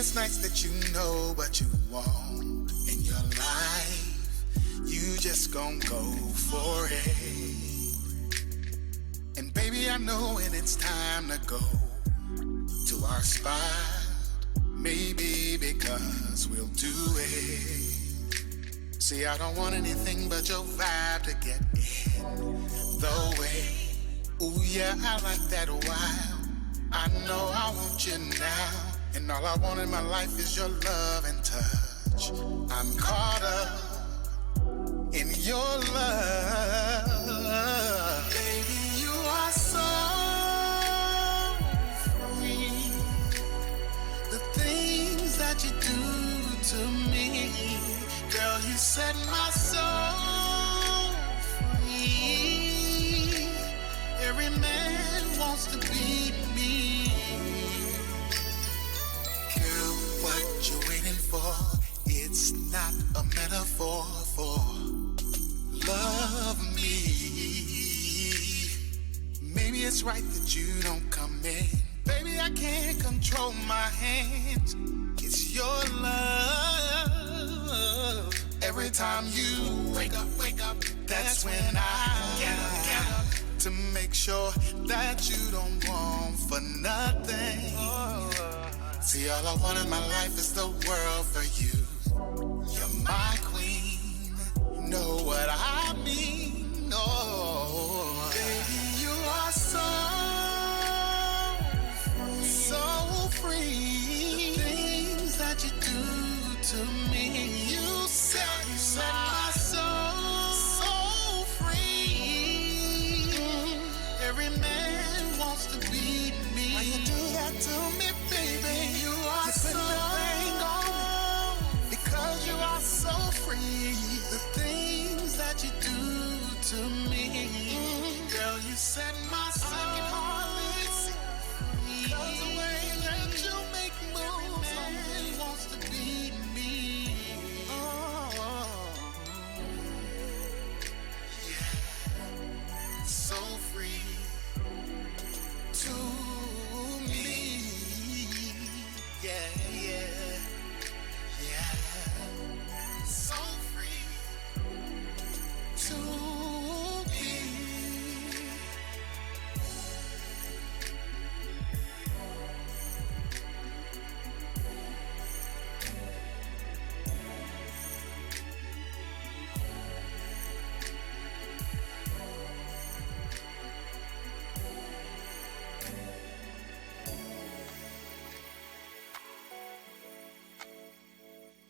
it's nice that you know what you want in your life. You just gon' go for it. And baby, I know when it's time to go to our spot. Maybe because we'll do it. See, I don't want anything but your vibe to get in the way. Ooh yeah, I like that wild. I know I want you now. And all I want in my life is your love and touch. I'm caught up in your love. Baby, you are so free. The things that you do to me, girl, you set my soul free. Every man wants to be me. Girl, what you waiting for? It's not a metaphor for love me. Maybe it's right that you don't come in. Baby, I can't control my hands. It's your love. Every time you wake up, that's when I get up to make sure that you don't want for nothing. See, all I want in my life is the world for you. You're my queen. You know what I mean? Oh, baby, you are so free. The things that you do to me, you set my soul so free. Every man wants to be me. Why you do that to me, baby? You are so because you are so free. The things that you do to me, girl, you set my soul. I can hardly see. Cause the way that you make moves, man wants to be me. Oh, yeah, so free to me. Yeah, yeah, yeah, so free to me.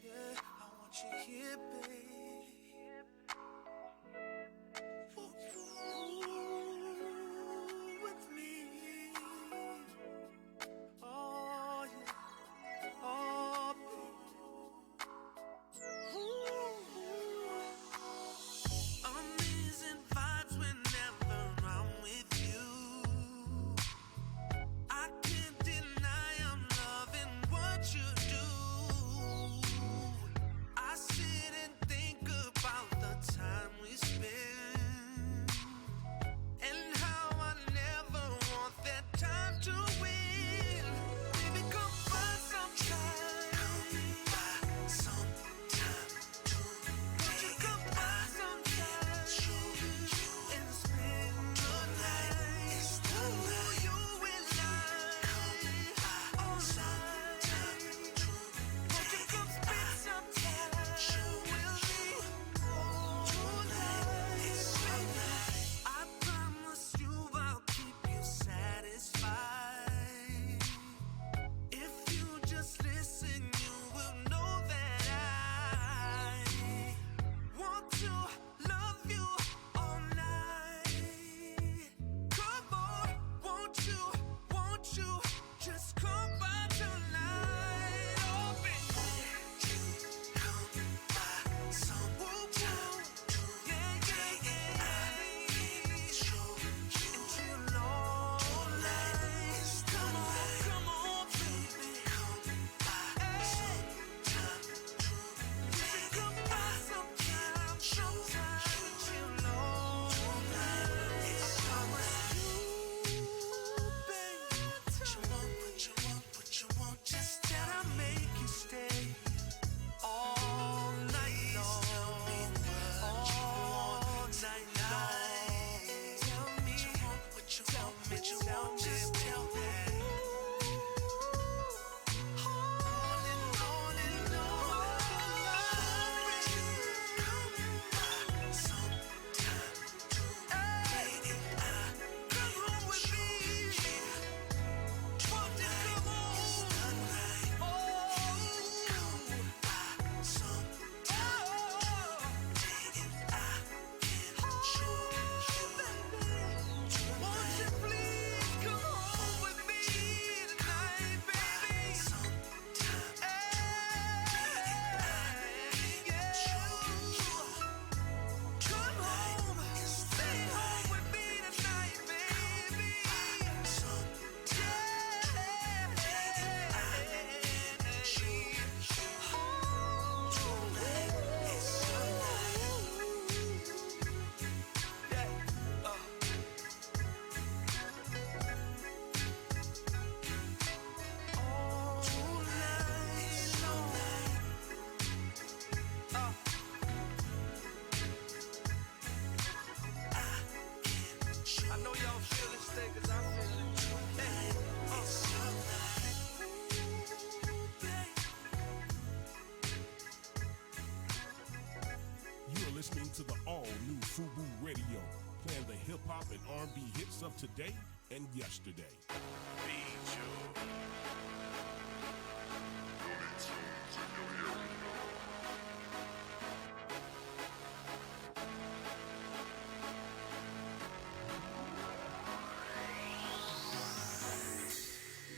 Yeah, I want you here, babe. of today and yesterday.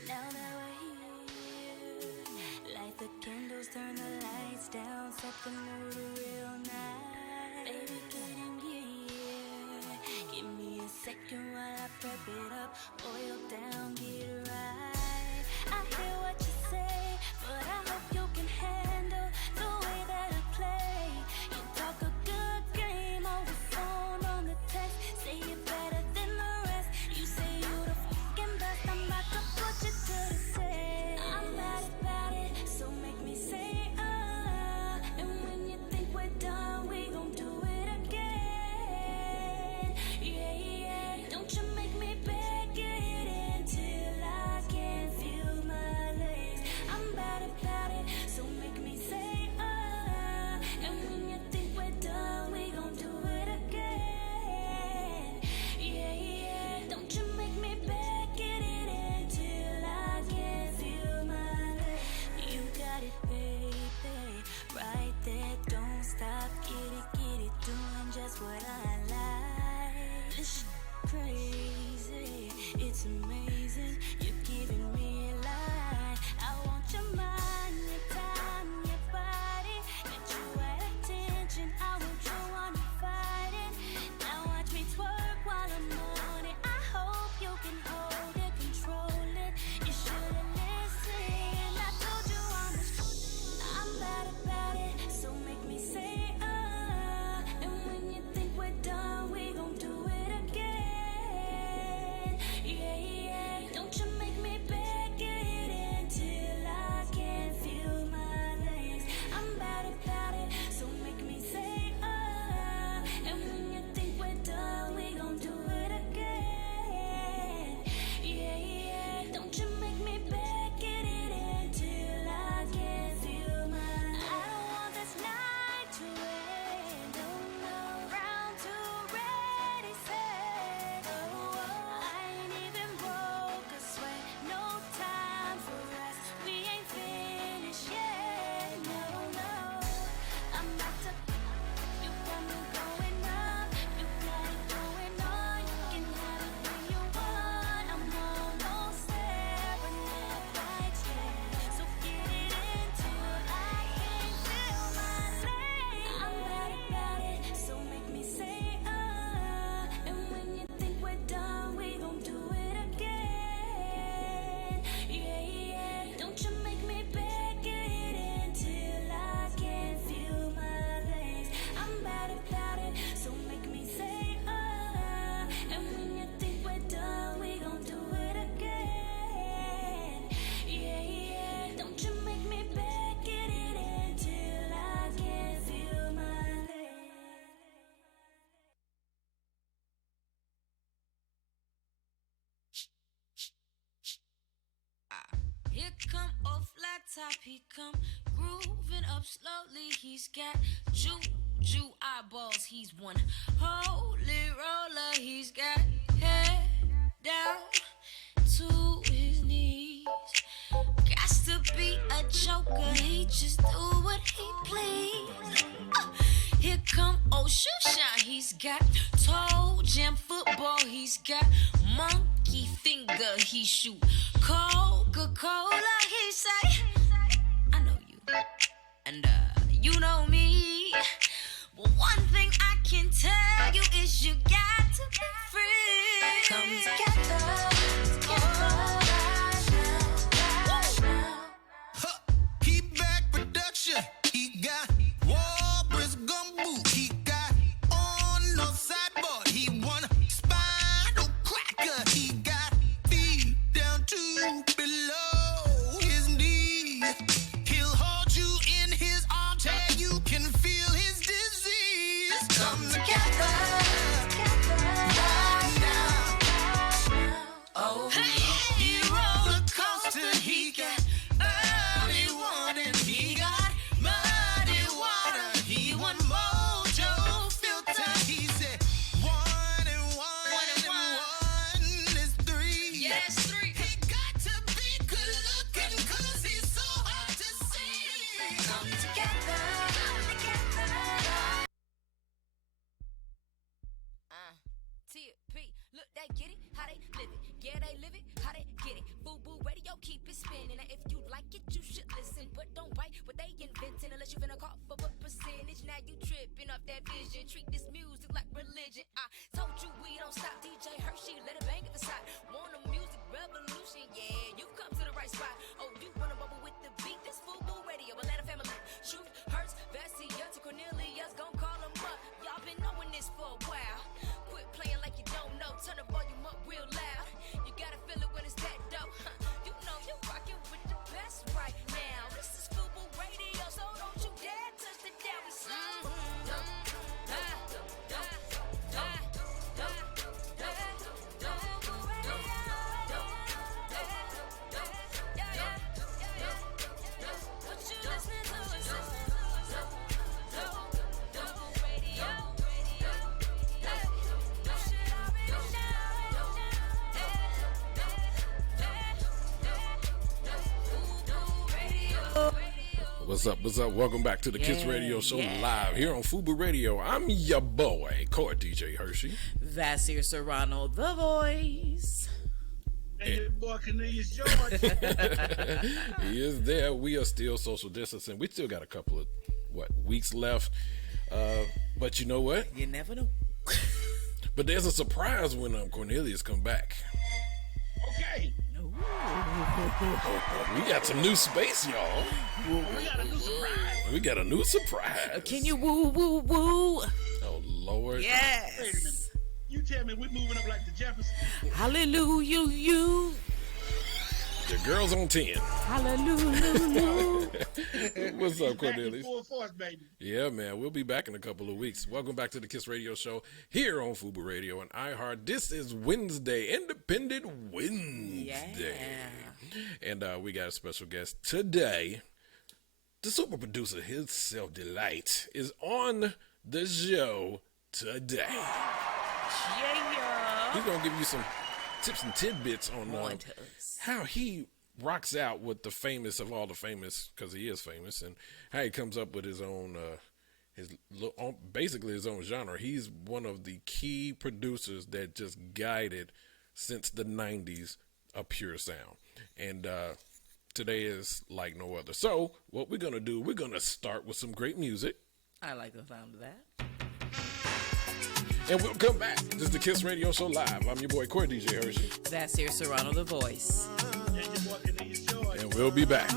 Now that we're here, light the candles, turn the lights down, set the mood real nice. Baby, get in gear. Give me a second while I prep it up. Oil down, get it right. I hear what you say, but I hope you can handle the way that I play. You talk a good game on the phone, on the text. Say you're better than the rest. You say you the fucking best. I'm about to put you to the test. I'm bad about it, so make me say and when you think we're done, we gon' do it again. Yeah, yeah. Don't you make me beg it until I can feel my legs. I'm bad about it, so make me say and when you think we're done, we gon' do it again. Yeah, yeah. Don't you make me beg it until I can feel my legs. You got it, baby, right there. Don't stop, get it, doing just what I like. This shit crazy, it's amazing. You're giving me a life. I want your mind, your time, your body. Get you at attention. I want you wanna fight it. Now watch me twerk while I'm on it. I hope you can hold it, control it. You should've listened. I told you I'm bad about it, so make me say and when you think we're done, we gon' do it again. Yeah, yeah. Don't you make me beg it until I can feel my legs. I'm bad about it, so make me say and when you think we're done, we gon' do it again. Yeah, yeah. Don't you make me beg it until I can feel my legs. I don't want this night to end. No, no. Round two, ready, set. Oh, I ain't even broke a sweat. No time for rest. We ain't finished yet. No, no. I'm about to. You got me going up. You got it going on. You can have it when you want. I'm almost there, but not quite yet. So get it until I can feel my legs. I'm bad about it, so make me say and when you think we're done, we gon' do it again. Yeah, yeah. Don't you make me beg it until I can feel my legs. I'm bad about it, so make me say and when you think we're done, we gon' do it again. Yeah, yeah. Don't you make me beg it until I can feel my legs. Here come off flat top, he come grooving up slowly. He's got juju eyeballs. He's one holy roller. He's got head down to his knees. Got to be a joker. He just do what he please. Here come old shoe shine. He's got toe jam football. He's got monkey finger. He shoot Coca-Cola. He say, I know you, and you know me. But one thing I can tell you is you got to be free. Come together, right now. Huh, he back production. He got Walrus gumbo. He got on no sideboard. He want spinal cracker. He got feet down to below his knees. TP, look, they get it, how they live it. Yeah, they live it, how they get it. Boo radio, keep it spinning. Now, if you like it, you should listen. But don't bite what they inventing unless you finna call for a percentage. Now you tripping off that vision. Treat this music like religion. I told you we don't stop. DJ Hershey, let it bang if it's hot. Want a music revolution? Yeah, you come to the right spot. Oh, you wanna bubble with the beat? This Fubu Radio, but let a family. Truth hurts, Vassia to Cornelius, gon' call them up. Y'all been knowing this for a while. Quit playing like you don't know. Turn the volume up real loud. You gotta feel it when it's that dope. You know you're rocking with the best right now. This is Fubu Radio, so don't you dare touch the dial. We slow. What's up? What's up? Welcome back to the Kiss Radio Show live here on Fubu Radio. I'm your boy, Core DJ Hershey. Vasir Serrano, the voice. And your boy Cornelius George. He is there. We are still social distancing. We still got a couple of weeks left. But you know what? You never know. But there's a surprise when Cornelius come back. Okay. We got some new space, y'all. We got a new surprise. We got a new surprise. Can you woo woo woo? Oh Lord. Yes. Wait a minute. You tell me we're moving up like the Jeffersons. Hallelujah, you. The girls on 10. Hallelujah. What's up, Back in Cornelius? full force, baby. Yeah, man. We'll be back in a couple of weeks. Welcome back to the Kiss Radio Show here on Fubu Radio and iHeart. This is Wednesday, Independent Wednesday. Yeah. And we got a special guest today. The super producer himself, Delight, is on the show today. Yeah. He's going to give you some tips and tidbits on Pointers. how he rocks out with the famous of all the famous, because he is famous, and how he comes up with his own, basically his own genre. He's one of the key producers that just guided since the 90s a pure sound. And today is like no other. So what we're going to do, we're going to start with some great music. I like the sound of that. And we'll come back. This is the Kiss Radio Show live. I'm your boy, Core DJ Hershey. Vasir Serrano, the voice. And your boy Cornelius George. And we'll be back.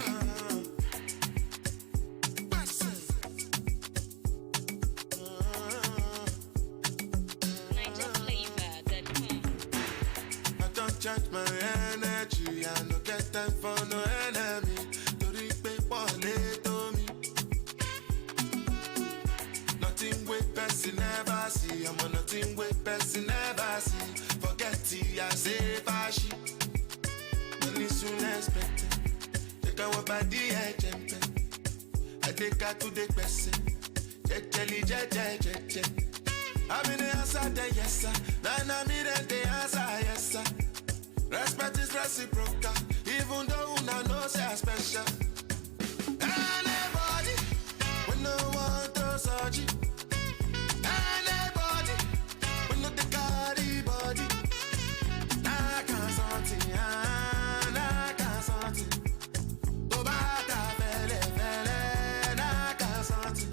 I don't charge my energy. I no get time for no enemy. Tori pe pole to me. Nothing with person never see. I'm on nothing with person never see. Forget it, I say fashi. Money soon expected. Take our body agent. I take her to the person. Je. I'm in the answer, the yes sir. Then I'm in the answer, yes sir. Respect is reciprocal, even though una know say I'm special. Anybody, when no one to search it. Anybody, when no the carry body. I can't something, I can't something. To bata fele, I can't something.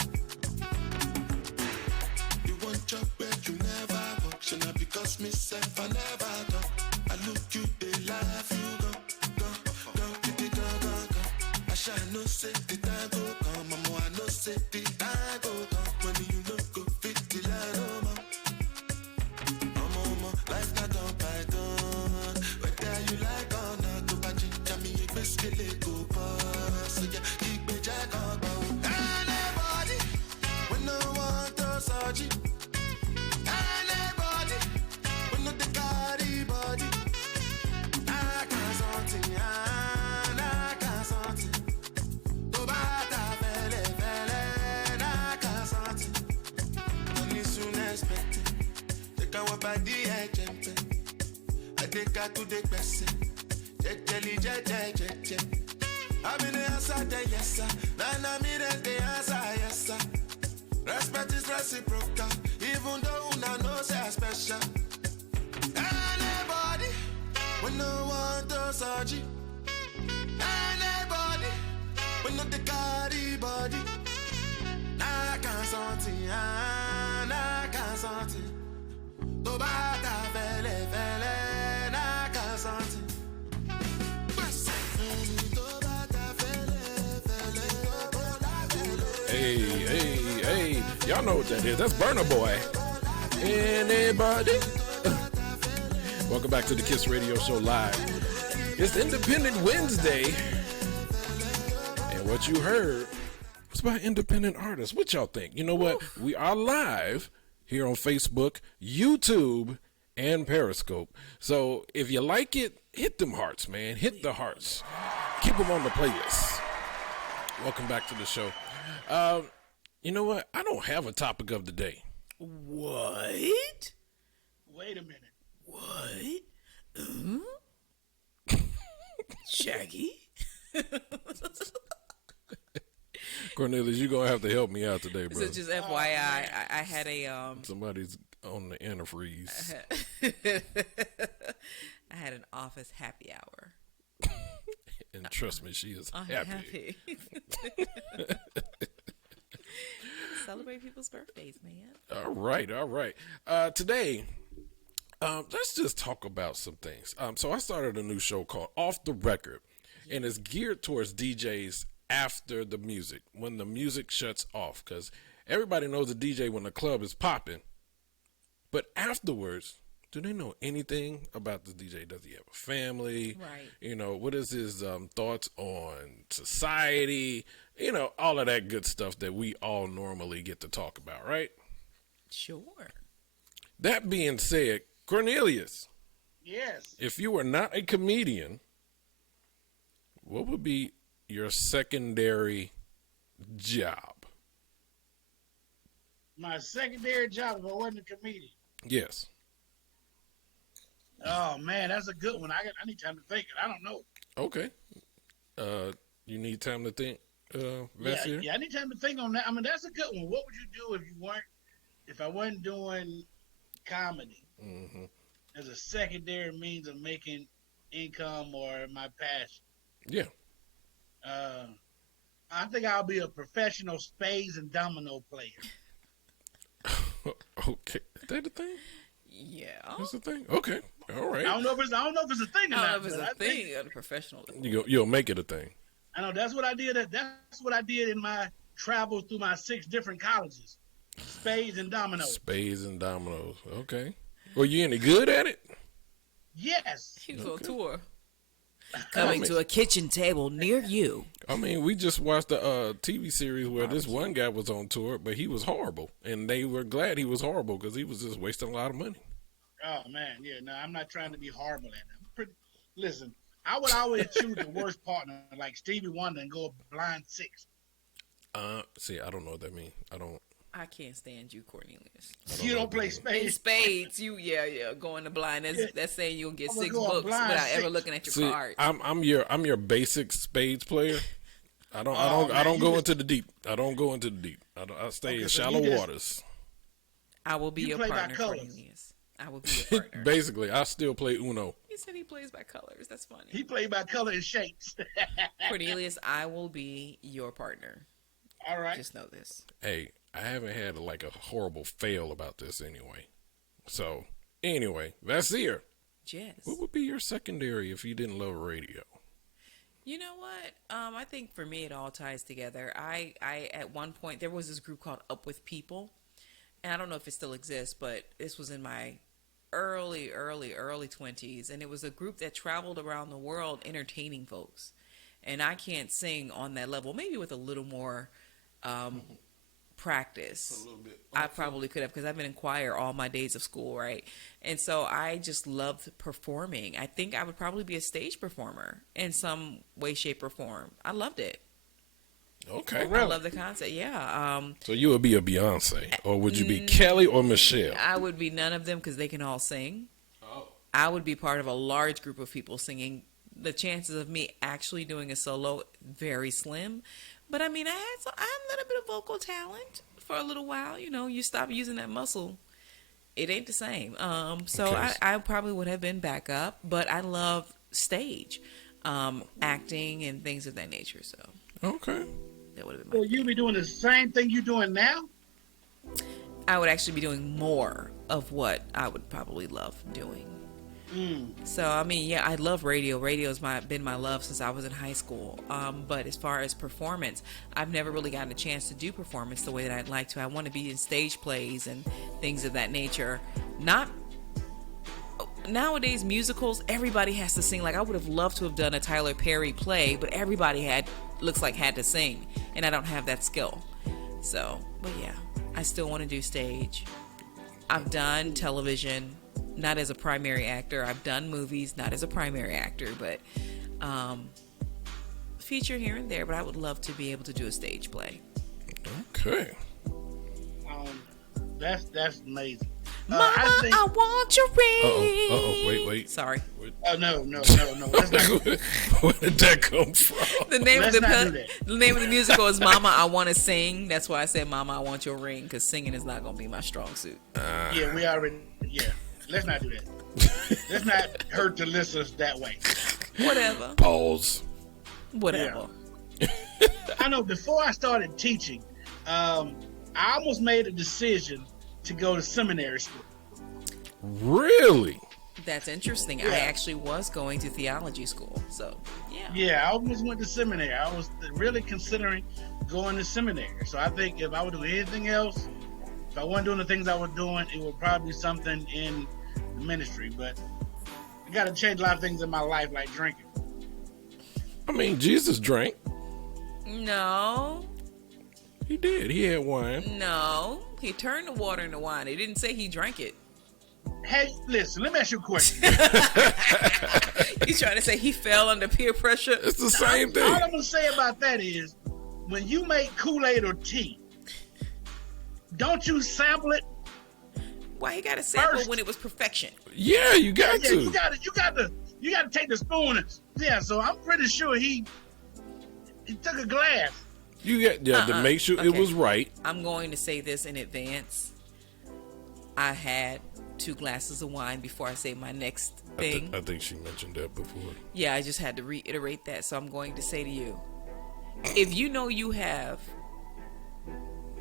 You want job where you never work, so now because myself I never talk. I look you, they laugh, you go. I shall no say the time go come, mama, I no say the time go come. When you no go fit the line, mama, life not done by done. Whether you like or not, to buy ginger me, you best kill it, go pass. So yeah, keep me jack on. Anybody, when no one to search it. Anybody, when no the carry body. I can't something, I can't something. To bata fele, I can't something. Money soon expected. Take our body agent. I take her to the person. Je. I'm in the answer, the yes sir. Then I'm in the that is reciprocal. Even though I know say I special. Anybody, when no one does surgery. Anybody, when not the carry body. I can't something, I can't something. To bata fele fele, I can't something. Hey, y'all know what that is. That's Burna Boy. Anybody? Welcome back to the Kiss Radio Show Live. It's Independent Wednesday. And what you heard was by independent artists. What y'all think? You know what? We are live here on Facebook, YouTube, and Periscope. So if you like it, hit them hearts, man. Hit the hearts. Keep them on the playlist. Welcome back to the show. You know what? I don't have a topic of the day. What? Wait a minute. What? Shaggy? Cornelius, you're going to have to help me out today, bro. So just FYI, I had a Somebody's on the antifreeze. I had an office happy hour. And trust me, she is I'm happy. Celebrate people's birthdays, man. All right. Today, let's just talk about some things. So I started a new show called Off the Record, and it's geared towards DJs after the music, when the music shuts off, because everybody knows a DJ when the club is popping, but afterwards, do they know anything about this DJ? Does he have a family? Right. You know, what is his thoughts on society? You know, all of that good stuff that we all normally get to talk about, right? Sure. That being said, Cornelius, Yes. if you were not a comedian, what would be your secondary job? My secondary job if I wasn't a comedian. Yes. Oh man, that's a good one. I need time to think. I don't know. Okay. You need time to think, Vassir? Yeah, I need time to think on that. I mean, that's a good one. What would you do if I wasn't doing comedy Mm-hmm. as a secondary means of making income or my passion? Yeah. I think I'll be a professional spades and domino player. Okay. Is that the thing? Yeah. That's the thing? Okay. All right. I don't know if it's a thing or I don't know not. if it's but a I think- thing at a professional level. You'll make it a thing. I know that's what I did. That's what I did in my travels through my 6 different colleges. Spades and dominoes. Spades and dominoes. Okay. Were you any good at it? Yes. He was on tour. Coming Coming to a kitchen table near you. I mean, we just watched a TV series where this one guy was on tour, but he was horrible. And they were glad he was horrible because he was just wasting a lot of money. Oh man, yeah. No, I'm not trying to be horrible at it. Listen, I would always choose the worst partner, like Stevie Wonder, and go blind 6. See, I don't know what that means. I can't stand you, Cornelius. You don't play In spades. spades, going to blind. That's saying you'll get I'm gonna 6 go a books blind without ever 6. looking at your See, cards. I'm your basic spades player. I don't man, go you into the deep. I don't go into the deep. I stay in so shallow you just- waters. I will be You your play by partner, colors. Cornelius. I will be your partner. Basically, I still play Uno. He said he plays by colors. That's funny. He played by color and shapes. Cornelius, I will be your partner. All right. Just know this. Hey, I haven't had like a horrible fail about this anyway. So anyway, Vassir, Yes. what would be your secondary if you didn't love radio? You know what? I think for me it all ties together. I at one point there was this group called Up With People, and I don't know if it still exists, but this was in my early 20s, and it was a group that traveled around the world entertaining folks. And I can't sing on that level. Maybe with a little more practice. I probably could have, because I've been in choir all my days of school, right? And so I just loved performing. I think I would probably be a stage performer in some way, shape, or form. I loved it. Okay. I love the concept. Yeah. So you would be a Beyonce, or would you be Kelly or Michelle? I would be none of them because they can all sing. I would be part of a large group of people singing. The chances of me actually doing a solo, very slim. But I mean, I had a little bit of vocal talent for a little while. You know, you stop using that muscle, it ain't the same. So Okay. I probably would have been back up, but I love stage, acting and things of that nature. So Okay. that would have been So you be doing the same thing you doing now? I would actually be doing more of what I would probably love doing. So I mean, yeah, I love radio. Radio's been my love since I was in high school. But as far as performance, I've never really gotten a chance to do performance the way that I'd like to. I want to be in stage plays and things of that nature. Not nowadays musicals. Everybody has to sing. Like I would have loved to have done a Tyler Perry play, but everybody had to sing, and I don't have that skill. So, but yeah, I still want to do stage. I've done television, not as a primary actor. I've done movies, not as a primary actor, but feature here and there. But I would love to be able to do a stage play. Okay. That's amazing. Mama, I want your ring. Uh-oh. Wait. Sorry. No. Let's not, Where did that come from? The name Let's of not do the that. the name of the musical is Mama, I Want to Sing. That's why I said Mama, I Want Your Ring, because singing is not going to be my strong suit. yeah, we already. Yeah, let's not do that. Let's not hurt the listeners that way. Whatever. Pause. Whatever. I know. Before I started teaching, I almost made a decision to go to seminary school. Really? That's interesting. Yeah. I actually was going to theology school. So, yeah. Yeah, I almost went to seminary. I was really considering going to seminary. So I think if I would do anything else, if I wasn't doing the things I was doing, it would probably be something in the ministry. But I got to change a lot of things in my life, like drinking. I mean, Jesus drank. No. He did. He had wine. No. He turned the water into wine. He didn't say he drank it. Hey, listen, let me ask you a question. He's trying to say he fell under peer pressure. It's the same thing. All I'm going to say about that is, when you make Kool-Aid or tea, don't you sample it? Why he got to sample First. when it was perfection? Yeah, you got Yeah, to. you got to take the spoon. So I'm pretty sure he took a glass. You got to make sure it Okay. was right. I'm going to say this in advance. I had 2 glasses of wine before I say my next thing. I think she mentioned that before. Yeah, I just had to reiterate that. So I'm going to say to you, if you know you have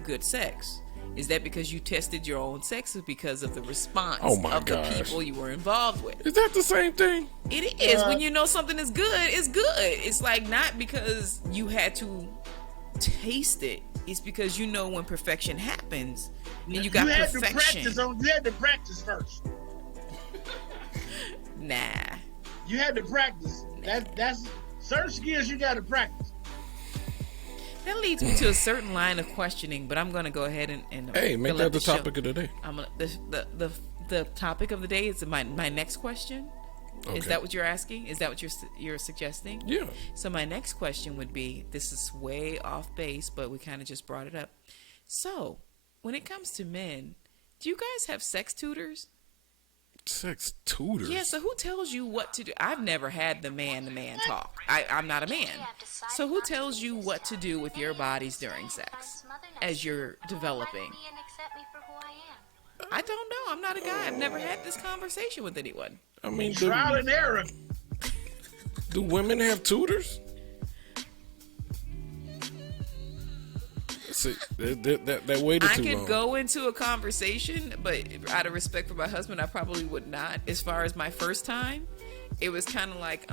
good sex, is that because you tested your own sex or because of the response Oh my of gosh. the people you were involved with? Is that the same thing? It is. When you know something is good, it's good. It's like not because you had to taste it. It's because you know when perfection happens and you got had perfection. You had to practice first. Nah. You had to practice. That's certain skills you got to practice. That leads me to a certain line of questioning, but I'm going to go ahead and Hey, make let that the show- topic of the day. I'm gonna, the topic of the day is my next question. Okay. Is that what you're asking? Is that what you're suggesting? Yeah. So my next question would be, this is way off base, but we kind of just brought it up. So, when it comes to men, do you guys have sex tutors? Sex tutors. Yeah, so who tells you what to do? I've never had the man-to-man talk. I'm not a man. So who tells you what to do with your bodies during sex as you're developing? I don't know. I'm not a guy. I've never had this conversation with anyone. I mean, Trial and error. do women have tutors? See, that waited I too could long. go into a conversation, but out of respect for my husband, I probably would not. As far as my first time, it was kind of like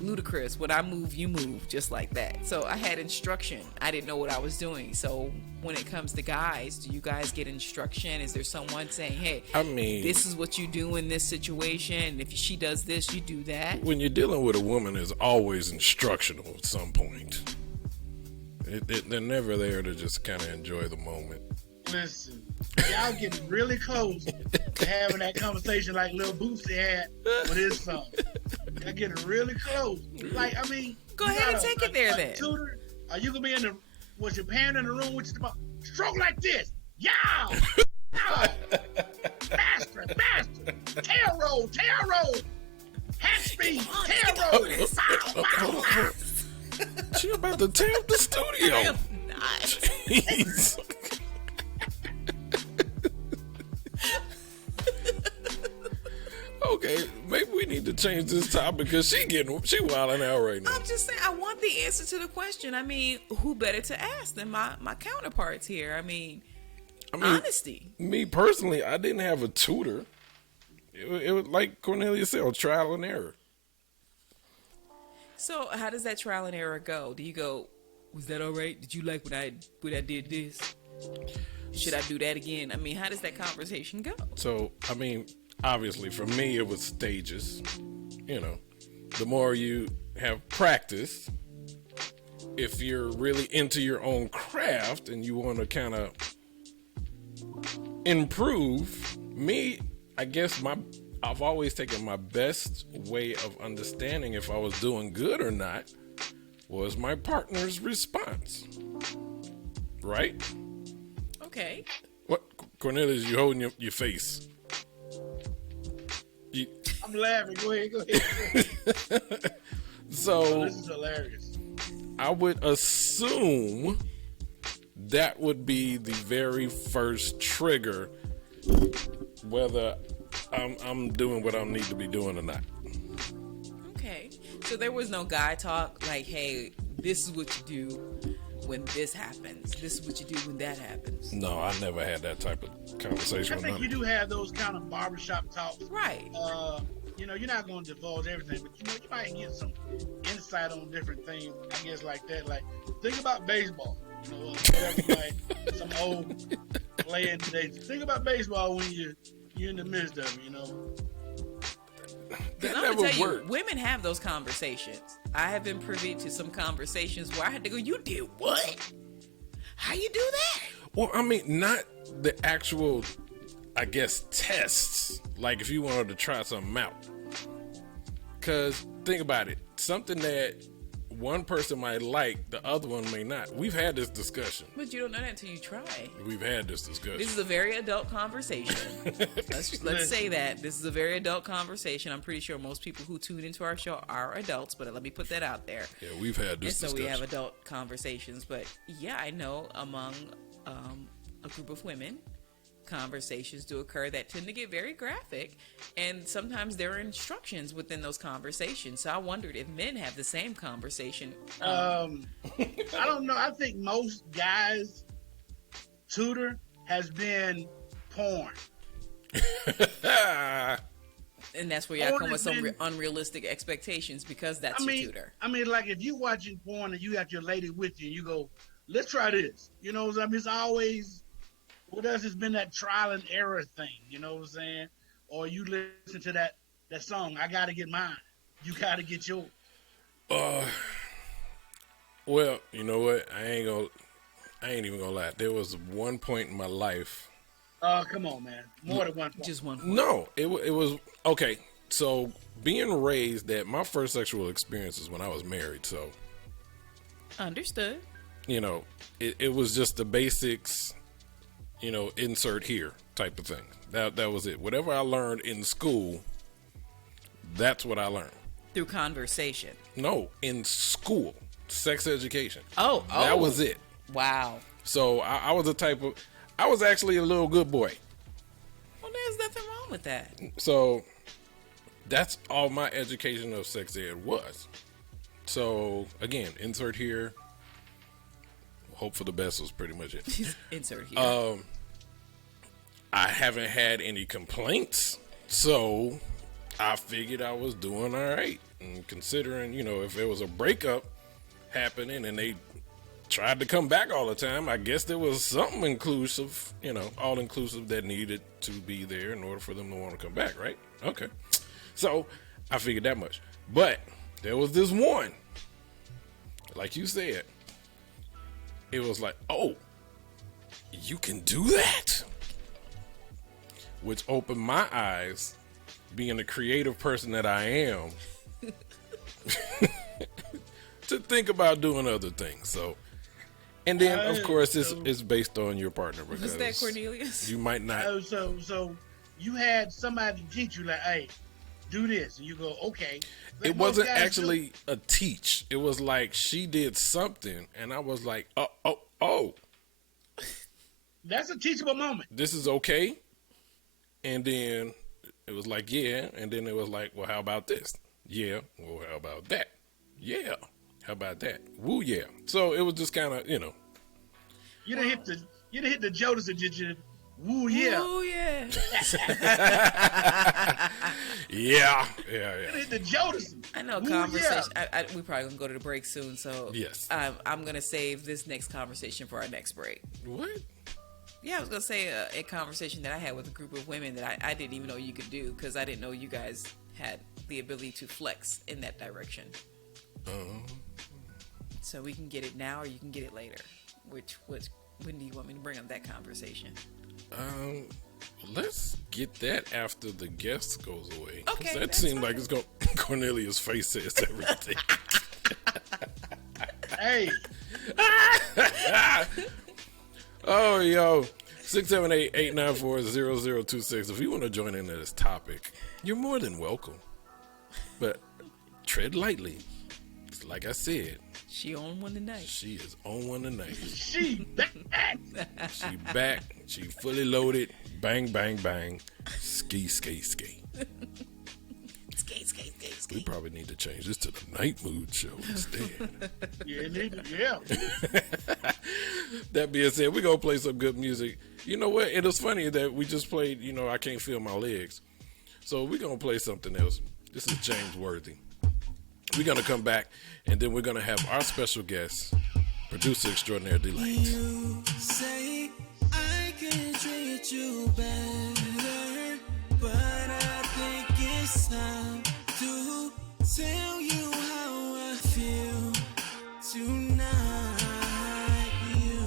ludicrous. When I move, you move, just like that. So I had instruction. I didn't know what I was doing. So when it comes to guys, do you guys get instruction? Is there someone saying, hey, I mean, this is what you do in this situation? If she does this, you do that? when you're dealing with a woman, it's always instructional at some point. They're never there to just kind of enjoy the moment. Listen, y'all getting really close to having that conversation like Lil Boosie had with his son. Y'all getting really close. Like, I mean, Go you ahead and got take it there, then. Tutor, are you gonna be in the? Was your parent in the room with you? Stroke like this, yeah. Faster, tail roll, hat speed, tail roll. Bow, bow, bow. She about to tear up the studio. I am not. Jeez. need to change this topic because she wilding out right now. I'm just saying, I want the answer to the question. I mean, who better to ask than my counterparts here? I mean, honesty. Me personally, I didn't have a tutor. It was like Cornelia said, trial and error. So how does that trial and error go? Do you go, was that all right? Did you like when I did this? Should I do that again? I mean, how does that conversation go? So, I mean, obviously for me, it was stages. You know, the more you have practice, if you're really into your own craft and you want to kind of improve, I guess I've always taken my best way of understanding if I was doing good or not was my partner's response. Right? Okay. What, Cornelius, you holding your face? I'm laughing. Go ahead. So This is hilarious. I would assume that would be the very first trigger, whether I'm doing what I need to be doing or not. Okay. So there was no guy talk like, hey, this is what you do when this happens. This is what you do when that happens. No, I never had that type of conversation I with think none. you do have those kind of barbershop talks. Right. You know, you're not going to divulge everything, but you know, you might get some insight on different things. I guess like that. Like, think about baseball. You know, whatever, like some old playing today. Think about baseball when you're in the midst of it. You know. That I'm never gonna tell worked. you, women have those conversations. I have been privy to some conversations where I had to go, you did what? How you do that? Well, I mean, not the actual, I guess, tests. Like if you wanted to try something out. Because think about it. Something that one person might like, the other one may not. We've had this discussion. But you don't know that until you try. We've had this discussion. This is a very adult conversation. let's say that. This is a very adult conversation. I'm pretty sure most people who tune into our show are adults, but let me put that out there. Yeah, we've had And this so discussion. we have adult conversations. But yeah, I know among a group of women, conversations do occur that tend to get very graphic, and sometimes there are instructions within those conversations. So I wondered if men have the same conversation. I don't know. I think most guys' tutor has been porn. And that's where y'all Porn come with has some been- unrealistic expectations because that's your tutor. I mean, like if you watching porn and you got your lady with you, and you go, "Let's try this." You know what I'm saying? It's always with us. It's been that trial and error thing. You know what I'm saying? Or you listen to that song. I gotta get mine. You gotta get yours. Well, you know what? I ain't even gonna lie. There was one point in my life. Come on, man. More than one. Just one. No, it was okay. So being raised, that my first sexual experience is when I was married. So Understood. you know, it was just the basics. You know, insert here type of thing. That was it. Whatever I learned in school, that's what I learned. Through conversation. No, in school, sex education. Oh. That was it. Wow. So I was I was actually a little good boy. Well, there's nothing wrong with that. So that's all my education of sex ed was. So again, insert here. Hope for the best was pretty much it. Insert here. I haven't had any complaints, so I figured I was doing all right. And considering, you know, if there was a breakup happening and they tried to come back all the time, I guess there was something inclusive, you know, all inclusive that needed to be there in order for them to want to come back, right? Okay. So I figured that much. But there was this one, like you said, it was like, oh, you can do that? Which opened my eyes, being the creative person that I am, to think about doing other things. So, and then of course it's based on your partner, because Was that Cornelius? you might not. So you had somebody to teach you, like, hey, do this, and you go, okay. Like It most wasn't guys do. actually a teach. It was like she did something, and I was like, oh, That's a teachable moment. this is okay. And then It was like, yeah. And then it was like, well, how about this? Yeah. Well, how about that? Yeah. How about that? Woo, yeah. So it was just kind of, You done hit the Jodeci, did you? Woo, yeah. Oh yeah. yeah. You done hit the Jodeci. I know Ooh, conversation. We probably gonna go to the break soon, so Yes. I'm gonna save this next conversation for our next break. What? Yeah, I was gonna say a conversation that I had with a group of women that I didn't even know you could do because I didn't know you guys had the ability to flex in that direction. So we can get it now, or you can get it later. When do you want me to bring up that conversation? Let's get that after the guest goes away. 'Cause Okay, that that's seemed fine. like it's going. Cornelius' face says everything. Hey, Oh, yo. 678-894-0026. If you want to join into this topic, you're more than welcome. But tread lightly. Like I said, She on one tonight. she is on one tonight. she back. She back. She fully loaded. Bang, bang, bang. Ski, skate, skate. Skate, skate, skate, skate. We probably need to change this to the night mood show instead. Yeah. That being said, we're going to play some good music. You know what? It was funny that we just played, I Can't Feel My Legs. So we're going to play something else. This is James Worthy. We're going to come back, and then we're going to have our special guest, producer extraordinaire Delight. You say I can treat you better, but I think it's time to tell you how I feel tonight. You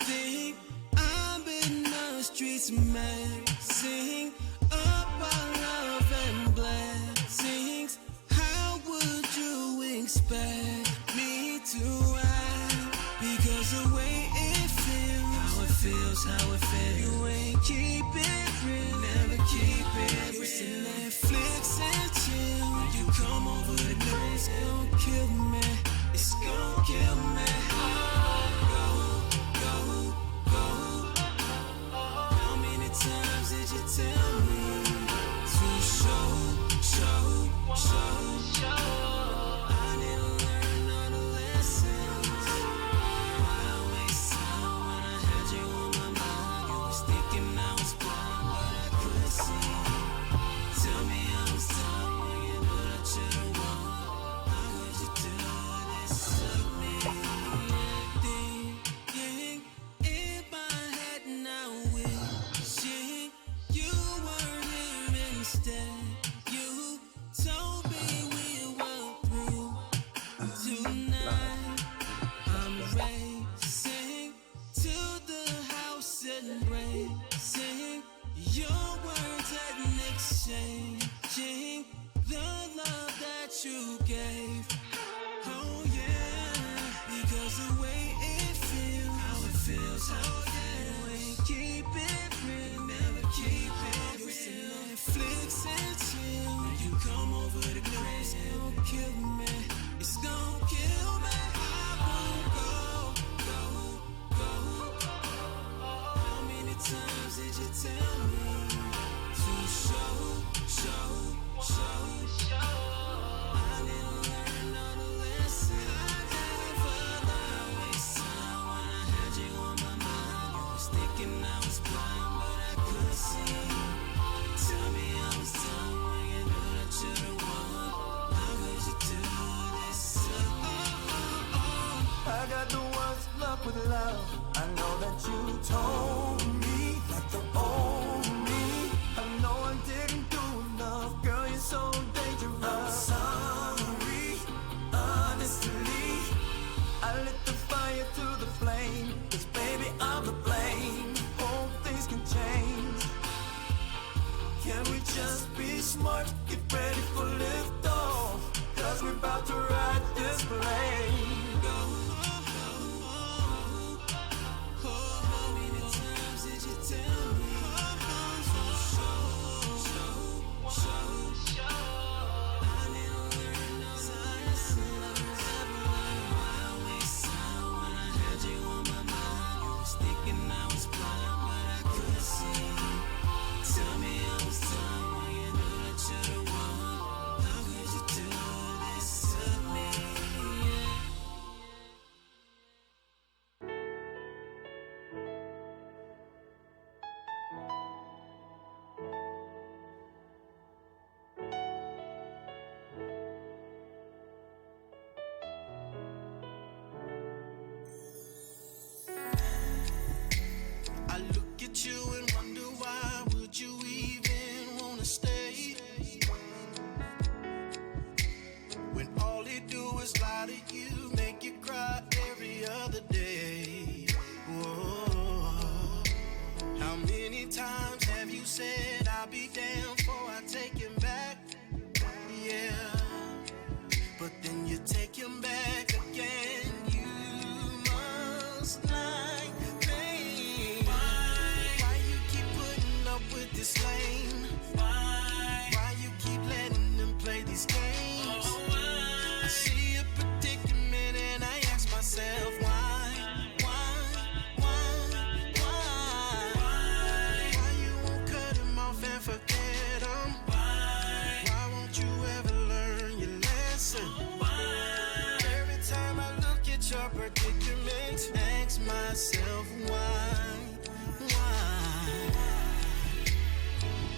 think I've been the streets messing up our love and blessings. How would you expect me to act? Because the way it feels, how it feels, you ain't keep it real, never keep it real. Netflix and chill, you come over the night, it's gon' kill me, it's gon' kill me. Go, go, go. How many times did you tell me to show? I didn't learn all the lessons. Why waste time when I had you on my mind? You was thinking I was blind, but I couldn't see. Tell me I was dumb when you knew that you the one. How could you do this to me? Thinking in my head now, wishing you were here instead. You told me we were through tonight. I'm racing to the house and embracing your words and exchanging the love that you gave. Oh yeah, because the way it feels, how it feels, how it feels. You ain't keep it real, never keep it real. Netflix and chill, you come over the night, it's gon' kill me, it's gon' kill me. I won't go. How many times did you tell me to show? I didn't learn all the lessons. I waste time when I had you on my mind. You was thinking I was blind, but I couldn't see. Tell me I was dumb when you knew that you the one. How could you do this to me? I got the worst luck with love. I know that you told me like the old me. I know I didn't do enough, girl. You're so dangerous. I'm sorry, honestly. I lit the fire to the flame. 'Cause baby, I'm to blame. Hope things can change. Can we just be smart? Get ready for liftoff. 'Cause we're about to ride this plane. How many myself why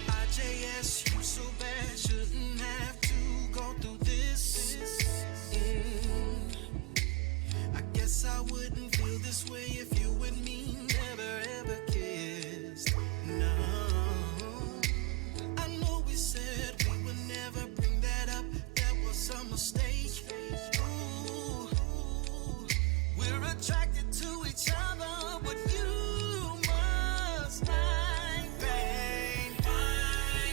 IJS, you so bad, shouldn't have to go through this. I guess I wouldn't feel this way if you and me never ever kissed. No, I know we said we would never bring that up. That was a mistake. Ooh, we're attracted to each other, but you must like pain.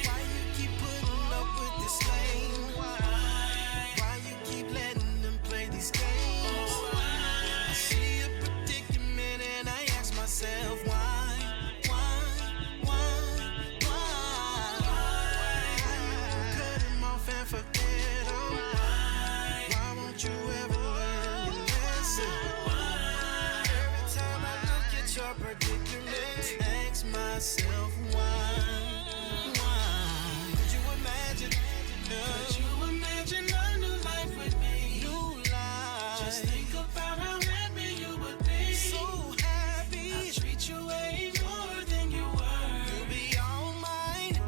Why you keep putting up with this lame? Why you keep letting them play these games? I see a predicament and I ask myself why? Cut him off and forget him. Why won't you ever learn your lesson? Every time I look at your predicament, ask myself why? Could you imagine? Could you imagine a new life with me? New life. Just think about how happy you would be. So happy. I treat you way more than you were. You'll be all mine,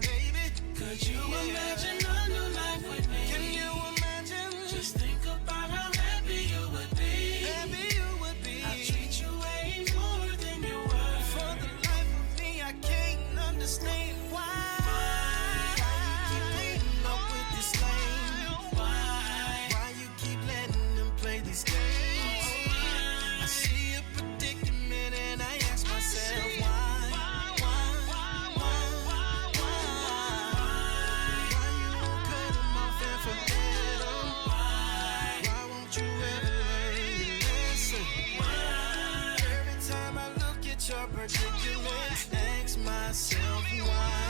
baby. Could you imagine a new life with me? Can you imagine? Just think about how happy you would be. Happy you would be. I treat you way more than you were. For the life of me, I can't understand why. You keep putting up with this lame? Why you keep letting them play these games? I see a predicament and I ask myself why? Why you won't cut them off and forget them? Why won't you ever learn your lesson? Every time I look at your predicament, ask myself why?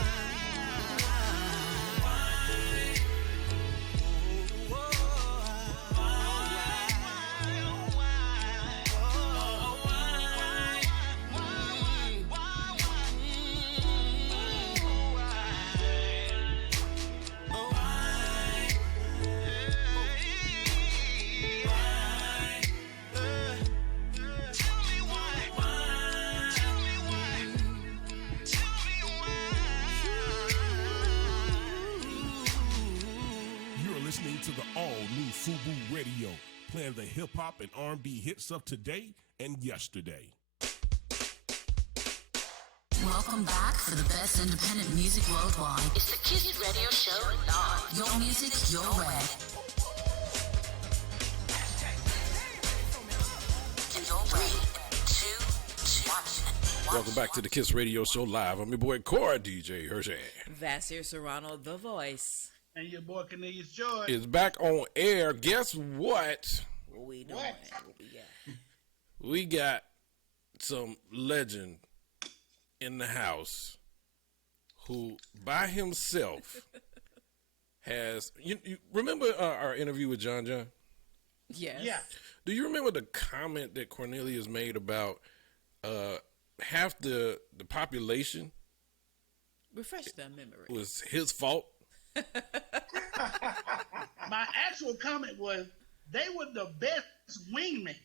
You're listening to the all-new FUBU Radio, playing the hip-hop and R&B hits of today and yesterday. Welcome back for the best independent music worldwide. It's the Kiss Radio Show live. Your music, your way. And your way. 2, 1. Welcome back to the Kiss Radio Show live. I'm your boy Cora DJ Hershey. Vasir Serrano, the voice. And your boy Cornelius George. Is back on air. Guess what? What we doing? What? What we got? We got some legend in the house who by himself has you remember our interview with John? Yes. Yeah. Do you remember the comment that Cornelius made about half the population Refresh that memory. was his fault? My actual comment was they were the best wingmen.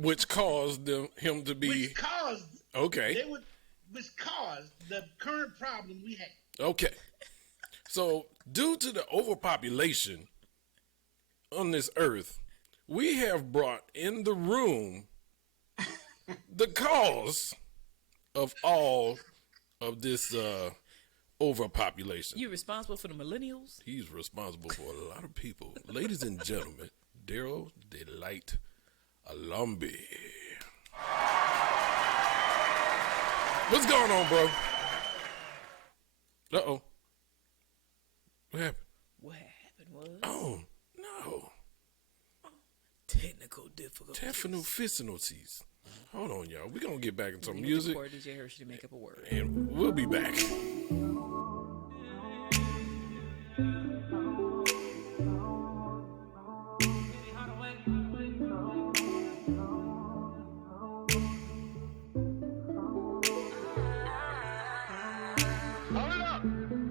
Which caused him to be Which caused okay. which caused the current problem we have. Okay. So, due to the overpopulation on this earth, we have brought in the room the cause of all of this overpopulation. You responsible for the millennials? He's responsible for a lot of people. Ladies and gentlemen, Daryl Delight Alumbi. What's going on, bro? Uh-oh. What happened? What happened was Oh, no. technical difficulties. Tephanophysinosis. Hold on, y'all. We're going to get back into some You music, Poor DJ Hershey to make up a word. and we'll be back.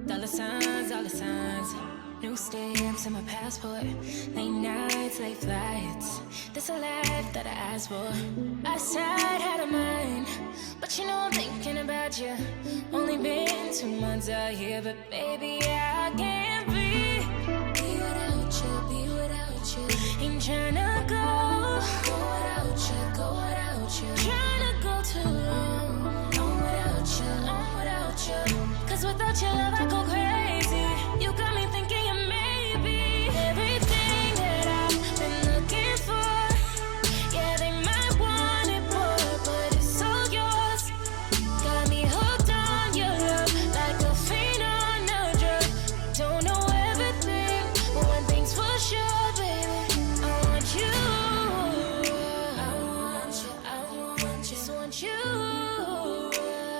Dollar signs, New stamps in my passport. Late nights, late flights. This a life that I asked for. I side had a mind, but you know I'm thinking about you. Only been 2 months out here, but baby, I can't be without you, be without you. Ain't tryna go without you, go without you. Tryna go too long, on without you, on without you. 'Cause without your love I go crazy. You got me thinking you may be everything that I've been looking for. Yeah, they might want it more, but it's all yours. Got me hooked on your love like a fiend on a drug. Don't know everything, but one thing's for sure, baby. I want you. I want you. I want you. Just want you.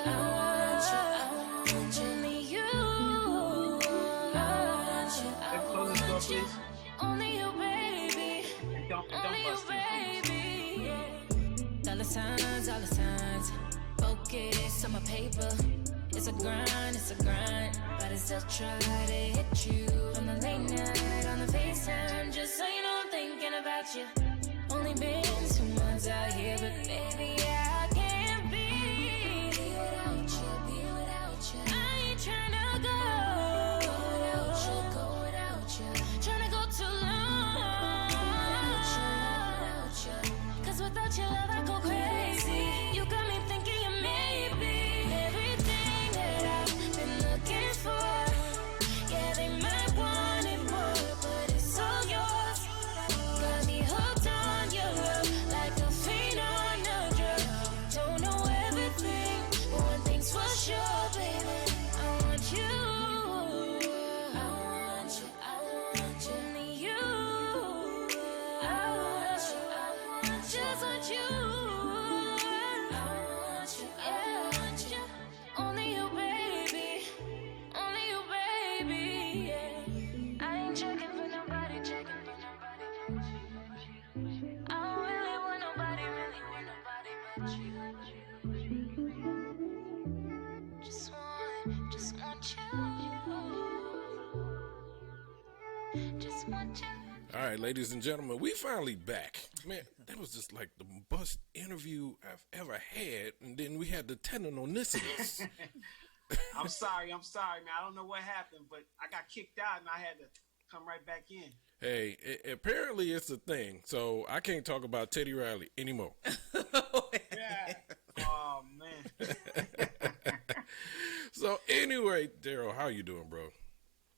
I want you. I want you. Only you. I want you. I want you. Only you, baby. Only you, baby. Yeah. Dollar signs. Focus on my paper. It's a grind, but I still try to hit you on the late night, on the FaceTime, just so you know I'm thinking about you. Only been 2 months out here, but baby, I can't be without you, be without you. I ain't tryna go without you, go without you. Tryna go too long without you. 'Cause without your love I go crazy. You got me thinking you may be everything that I've been looking for. Yeah, they might want it more, but it's all yours. Got me hooked on your love like a fiend on a drug. Don't know everything, but one thing's for sure, baby. I want you. I want you. I want you. Only you. I want you. I want you. Just want you. I want you. I want you. Only you, baby. Only you, baby. Yeah. I ain't checking for nobody, checking for nobody but you. I don't really want nobody but you. Just want you. Just want you. All right, ladies and gentlemen, we finally back. Man, that was just like the best interview I've ever had, and then we had the tendinonicity. I'm sorry, man. I don't know what happened, but I got kicked out and I had to come right back in. Hey, apparently it's a thing, so I can't talk about Teddy Riley anymore. Yeah. Oh man. So anyway, Daryl, how you doing, bro?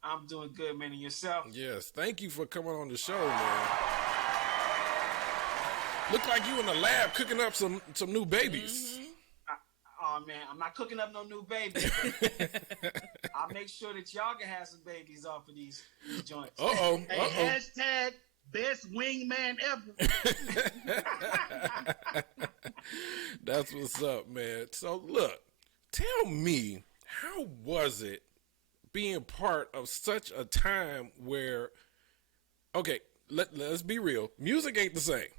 I'm doing good, man. And yourself? Yes, thank you for coming on the show, man. Look like you in the lab cooking up some new babies. Oh man, I'm not cooking up no new babies. I'll make sure that y'all can have some babies off of these joints. Uh-oh. Hey, hashtag best wingman ever. That's what's up, man. So look, tell me, how was it being part of such a time where, okay, let's be real, music ain't the same.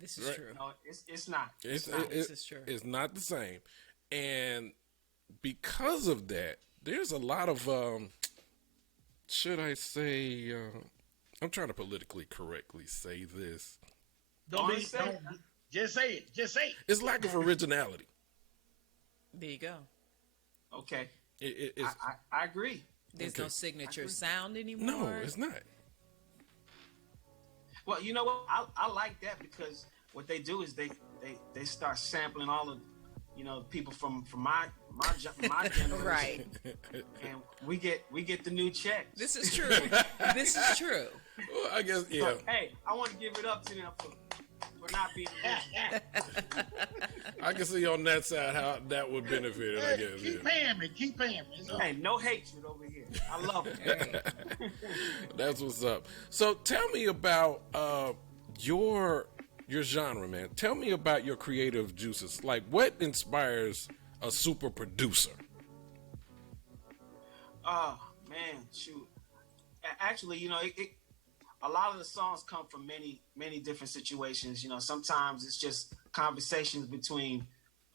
This is Right. true. No, it's not. It's This is true. It's not the same, and because of that, there's a lot of should I say? I'm trying to politically correctly say this. Just say it. Just say it. It's lack of originality. There you go. Okay. It's, I agree. There's Okay. no signature sound anymore. no, it's not. Well, you know what? I like that because what they do is they start sampling all of, people from my generation. Right. And we get the new checks. This is true. This is true. Well, I guess yeah. But, hey, I want to give it up to them for not being rich. I can see on that side how that would benefit it. I guess. Keep Yeah. paying me. Keep paying me. It's Hey, no hatred over here. I love it. That's what's up. So tell me about your genre, man. Tell me about your creative juices. Like, what inspires a super producer? Oh man, shoot. Actually, a lot of the songs come from many different situations. Sometimes it's just conversations between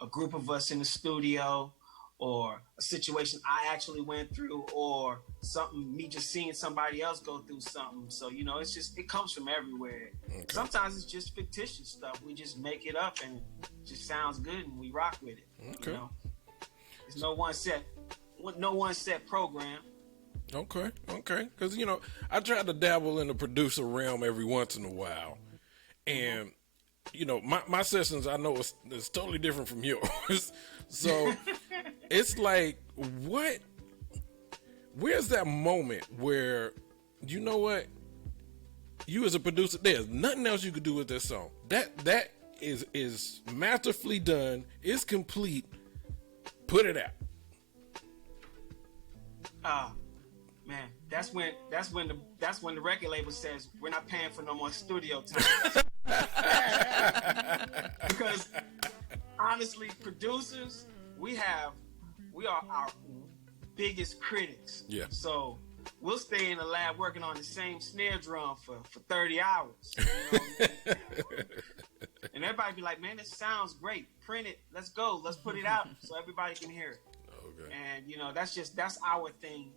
a group of us in the studio, or a situation I actually went through, or something me just seeing somebody else go through something. So, you know, it comes from everywhere. Okay. Sometimes it's just fictitious stuff. We just make it up and it just sounds good and we rock with it. Okay. You know? There's no one set program. Okay. Because, you know, I try to dabble in the producer realm every once in a while. And, you know, my sessions, I know it's totally different from yours. So it's like, where's that moment where, you know what, you as a producer, there's nothing else you could do with this song. That is masterfully done. It's complete. Put it out. Man, that's when the record label says we're not paying for no more studio time. Because honestly, producers, we are our biggest critics. Yeah. So we'll stay in the lab working on the same snare drum for 30 hours. You know what I mean? And everybody be like, man, this sounds great. Print it. Let's go. Let's put it out so everybody can hear it. Okay. And, you know, that's our thing.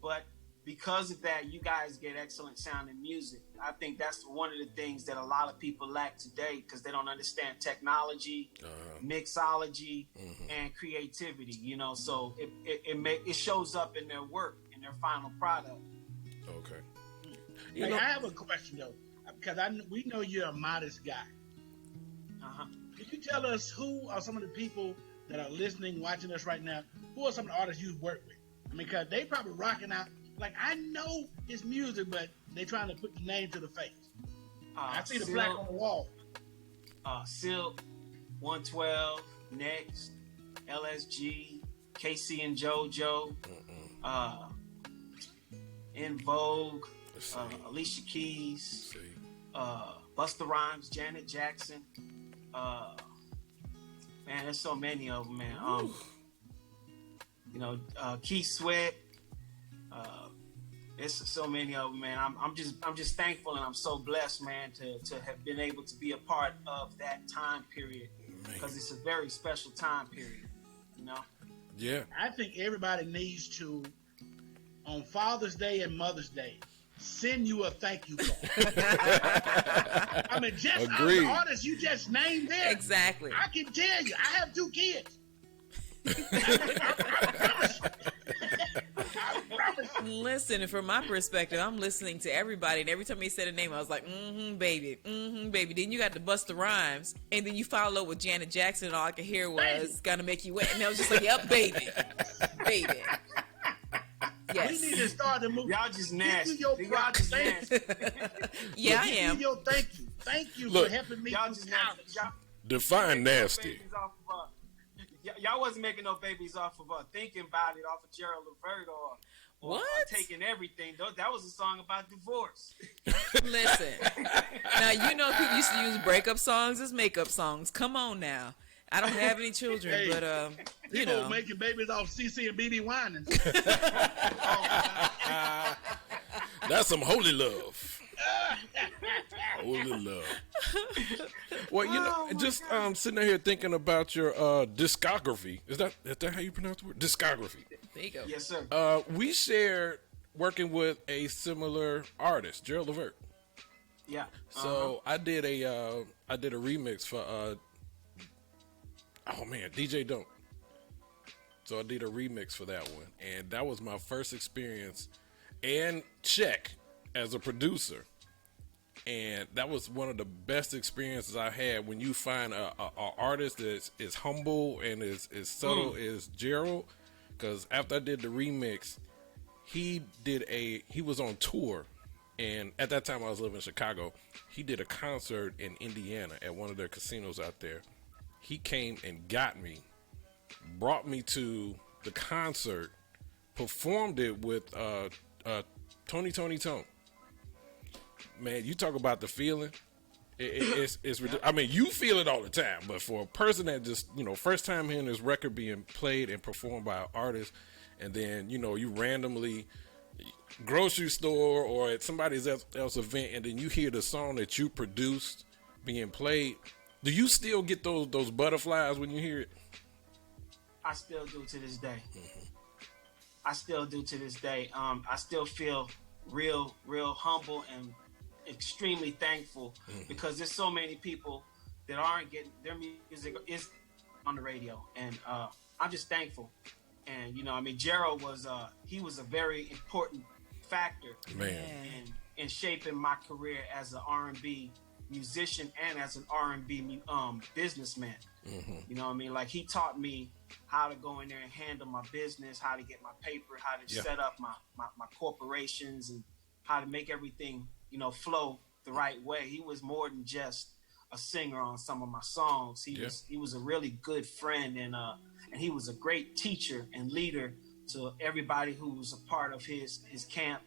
But because of that, you guys get excellent sounding music. I think that's one of the things that a lot of people lack today because they don't understand technology, mixology, and creativity, you know. So it shows up in their work, in their final product. Okay. Hey, I have a question, though, because we know you're a modest guy. Could you tell us who are some of the people that are listening, watching us right now? Who are some of the artists you've worked with? I mean, because they probably rocking out. Like, I know his music, but they trying to put the name to the face. I see the plaque on the wall. Silk, 112, Next, LSG, KC and JoJo, In Vogue, Alicia Keys, Busta Rhymes, Janet Jackson. Man, there's so many of them, man. You know, Keith Sweat. There's so many of them, man. I'm just thankful and I'm so blessed, man, to have been able to be a part of that time period because it's a very special time period, you know. Yeah. I think everybody needs to, on Father's Day and Mother's Day, send you a thank you card. I mean, just out of the artists you just named there. Exactly. I can tell you, I have 2 kids. Listen, from my perspective, I'm listening to everybody, and every time he said a name, I was like, baby. Then you got the Busta Rhymes, and then you follow with Janet Jackson, and all I could hear was "Gonna Make You Wet," and I was just like, "Yep, baby." Yes. We need to start the movie. Y'all just nasty. Y'all just nasty. Yeah, I am. Yo, thank you Look, for helping me. Y'all just nasty. Define nasty. Y'all wasn't making no babies off of Thinking About It off of Gerald Levert or Taking Everything. That was a song about divorce. Listen, now you know people used to use breakup songs as makeup songs. Come on now. I don't have any children, but you people know, making babies off CC and BB Winans. That's some holy love. Holy love. Well, you know, just sitting here thinking about your discography. Is that how you pronounce the word? Discography. There you go. Yes, sir. We shared working with a similar artist, Gerald Levert. Yeah. So I did a remix for DJ Don't. So I did a remix for that one, and that was my first experience and check as a producer. And that was one of the best experiences I had when you find a artist that is humble and is subtle as Gerald. Because after I did the remix, he was on tour, and at that time I was living in Chicago. He did a concert in Indiana at one of their casinos out there. He came and got me, brought me to the concert, performed it with Tony Tone. Man, you talk about the feeling. It's I mean, you feel it all the time, but for a person that just, you know, first time hearing this record being played and performed by an artist, and then, you know, you randomly grocery store or at somebody else event, and then you hear the song that you produced being played, do you still get those butterflies when you hear it? I still do to this day. I still do to this day. I still feel real humble and extremely thankful because there's so many people that aren't getting their music is on the radio, and I'm just thankful. And you know, I mean, Gerald was he was a very important factor in shaping my career as an R&B musician and as an R&B businessman. You know what I mean? Like, he taught me how to go in there and handle my business, how to get my paper, how to set up my corporations, and how to make everything, you know, flow the right way. He was more than just a singer on some of my songs. He was a really good friend, and he was a great teacher and leader to everybody who was a part of his camp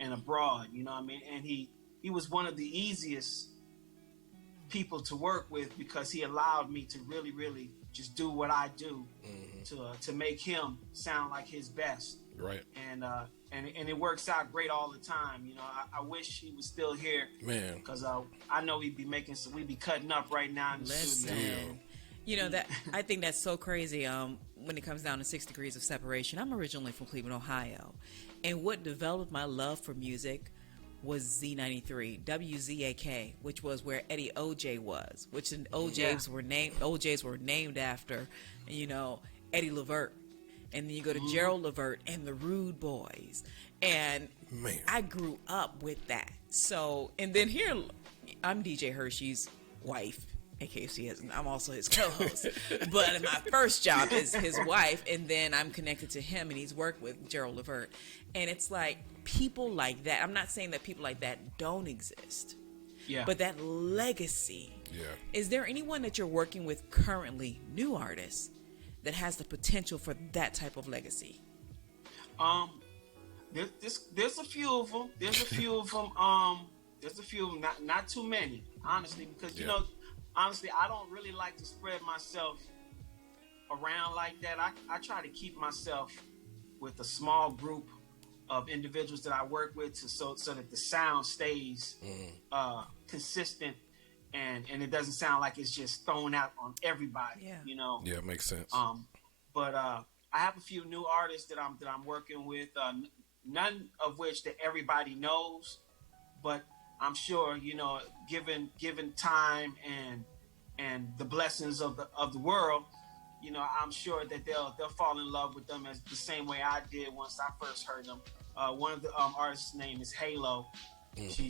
and abroad. You know what I mean? And he was one of the easiest people to work with because he allowed me to really just do what I do to make him sound like his best. Right. And it works out great all the time. You know, I wish he was still here, man, because I know we'd be cutting up right now in the studio. You know, that I think that's so crazy. When it comes down to 6 degrees of separation, I'm originally from Cleveland, Ohio, and what developed my love for music was Z93, WZAK, which was where Eddie OJ was, which OJs were named after, you know, Eddie Levert. And then you go to Gerald Levert and the Rude Boys. And I grew up with that. So, and then here, I'm DJ Hershey's wife, in case he isn't. I'm also his co-host. But my first job is his wife, and then I'm connected to him, and he's worked with Gerald Levert. And it's like, people like that, I'm not saying that people like that don't exist. Yeah. But that legacy. Yeah. Is there anyone that you're working with currently, new artists, that has the potential for that type of legacy? There's a few of them. There's a few of them. Not too many, honestly, because you know, honestly, I don't really like to spread myself around like that. I try to keep myself with a small group of individuals that I work with, so that the sound stays consistent. And it doesn't sound like it's just thrown out on everybody, you know. Yeah, it makes sense. But I have a few new artists that I'm working with. None of which that everybody knows, but I'm sure, you know, given time and the blessings of the world, you know, I'm sure that they'll fall in love with them as the same way I did once I first heard them. One of the artists' name is Halo.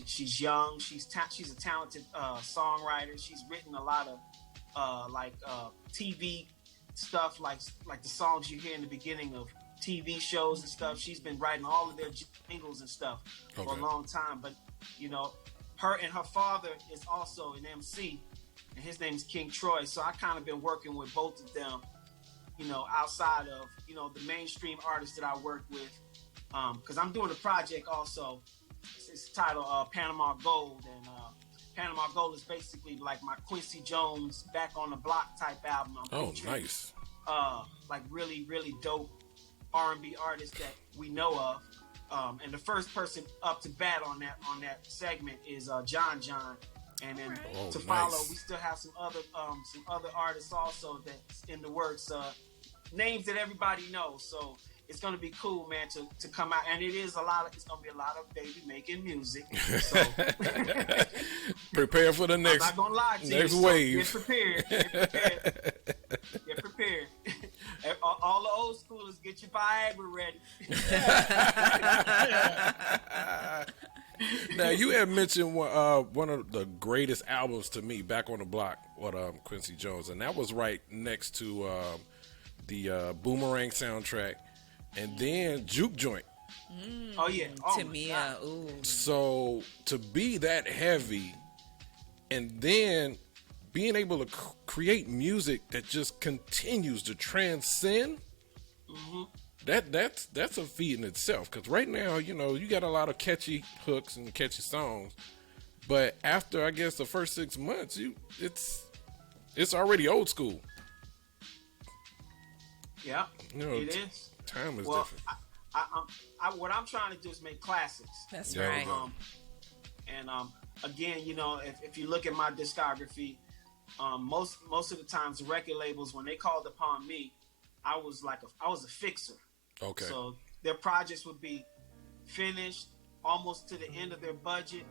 She's young. She's a talented songwriter. She's written a lot of TV stuff, like the songs you hear in the beginning of TV shows and stuff. She's been writing all of their jingles and stuff for a long time. But you know, her and her father is also an MC, and his name is King Troy. So I kind of been working with both of them, you know, outside of, you know, the mainstream artists that I work with, because I'm doing a project also. It's titled Panama Gold, and Panama Gold is basically like my Quincy Jones Back on the Block type album. Nice. Like really dope R&B artists that we know of. And the first person up to bat on that segment is John. And then to follow, we still have some other artists also that's in the works. Names that everybody knows. So it's gonna be cool, man, to come out, and it's gonna be a lot of baby making music. So prepare for the next. I'm not gonna lie to next you. wave. So get prepared. All the old schoolers, get your Viagra ready. Now, you had mentioned one of the greatest albums to me, Back on the Block, with Quincy Jones, and that was right next to the Boomerang soundtrack. And then Juke Joint. Oh yeah, Tamia. Ooh. So to be that heavy, and then being able to create music that just continues to transcend, that's a feat in itself. Because right now, you know, you got a lot of catchy hooks and catchy songs, but after, I guess, the first 6 months, it's already old school. Yeah, you know, it is. Time is different. What I'm trying to do is make classics. That's right. And again, you know, if you look at my discography, most of the times the record labels, when they called upon me, I was a fixer. Okay. So their projects would be finished almost to the end of their budget,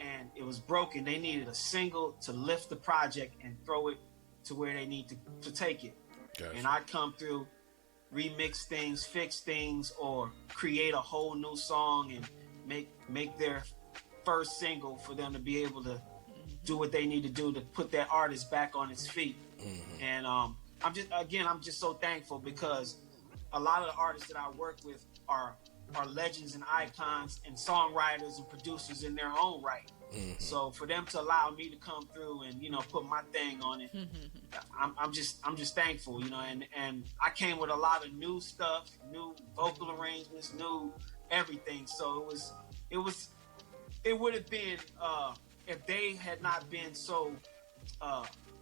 and it was broken. They needed a single to lift the project and throw it to where they need to take it. Gotcha. And I'd come through, remix things, fix things, or create a whole new song and make their first single for them to be able to do what they need to do to put that artist back on its feet. Mm-hmm. And I'm just so thankful because a lot of the artists that I work with are legends and icons and songwriters and producers in their own right. Mm-hmm. So for them to allow me to come through and, you know, put my thing on it, I'm just thankful, you know, and I came with a lot of new stuff, new vocal arrangements, new everything. So it would have been, if they had not been so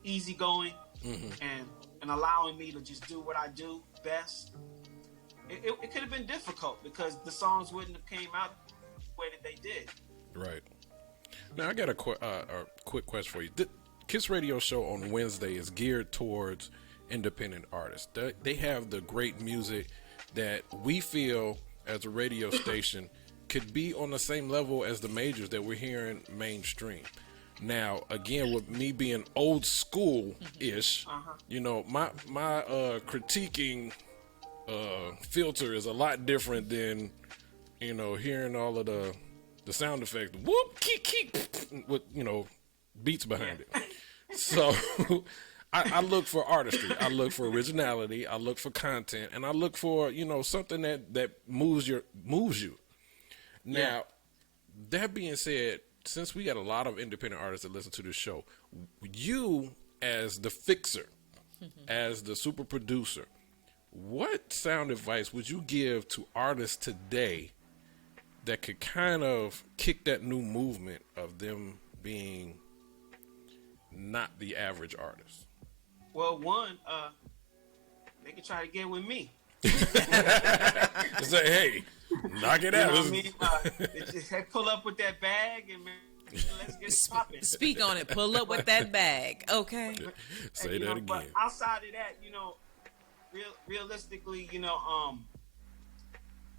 easygoing and allowing me to just do what I do best, it could have been difficult because the songs wouldn't have came out the way that they did. Right. Now I got a quick question for you. The Kiss Radio Show on Wednesday is geared towards independent artists. They have the great music that we feel as a radio station could be on the same level as the majors that we're hearing mainstream. Now, again, with me being old school-ish, you know, my critiquing filter is a lot different than, you know, hearing all of the sound effects, whoop, keek, keek, with, you know, beats behind it. So I look for artistry. I look for originality. I look for content, and I look for, you know, something that moves you. Now, that being said, since we got a lot of independent artists that listen to this show, you as the fixer, as the super producer, what sound advice would you give to artists today that could kind of kick that new movement of them being not the average artist? Well, one, they could try to get with me. Say, hey, knock it out. You know what I mean? Just pull up with that bag and let's get it popping. Speak on it. Pull up with that bag. Okay. Say and, that know, again. But outside of that, you know, realistically, you know,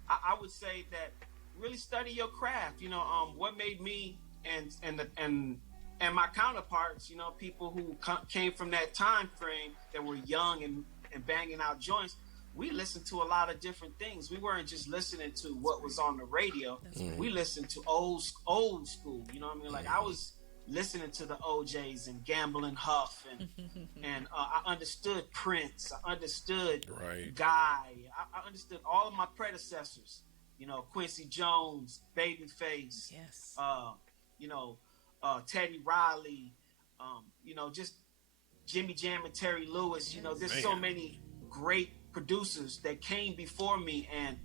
I would say that really study your craft. You know, what made me and my counterparts, you know, people who came from that time frame that were young and banging out joints, we listened to a lot of different things. We weren't just listening to what was on the radio. We listened to old school. You know what I mean? Like I was listening to the OJs and Gamble and Huff, and I understood Prince. I understood Guy. I understood all of my predecessors. You know, Quincy Jones, Babyface. Yes. You know, Teddy Riley. You know, just Jimmy Jam and Terry Lewis. You know, there's so many great producers that came before me, and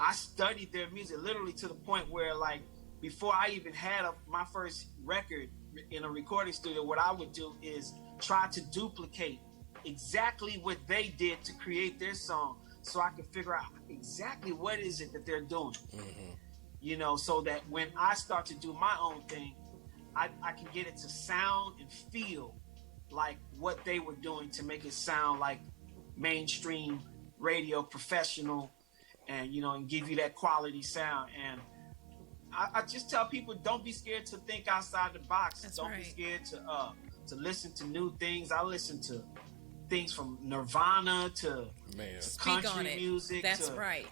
I studied their music literally to the point where, like, before I even had my first record in a recording studio, what I would do is try to duplicate exactly what they did to create their song, so I could figure out exactly what is it that they're doing. You know, so that when I start to do my own thing, I can get it to sound and feel like what they were doing to make it sound like mainstream radio, professional, and, you know, and give you that quality sound. And I just tell people, don't be scared to think outside the box. Don't be scared to listen to new things. I listen to things from Nirvana to country music. That's right.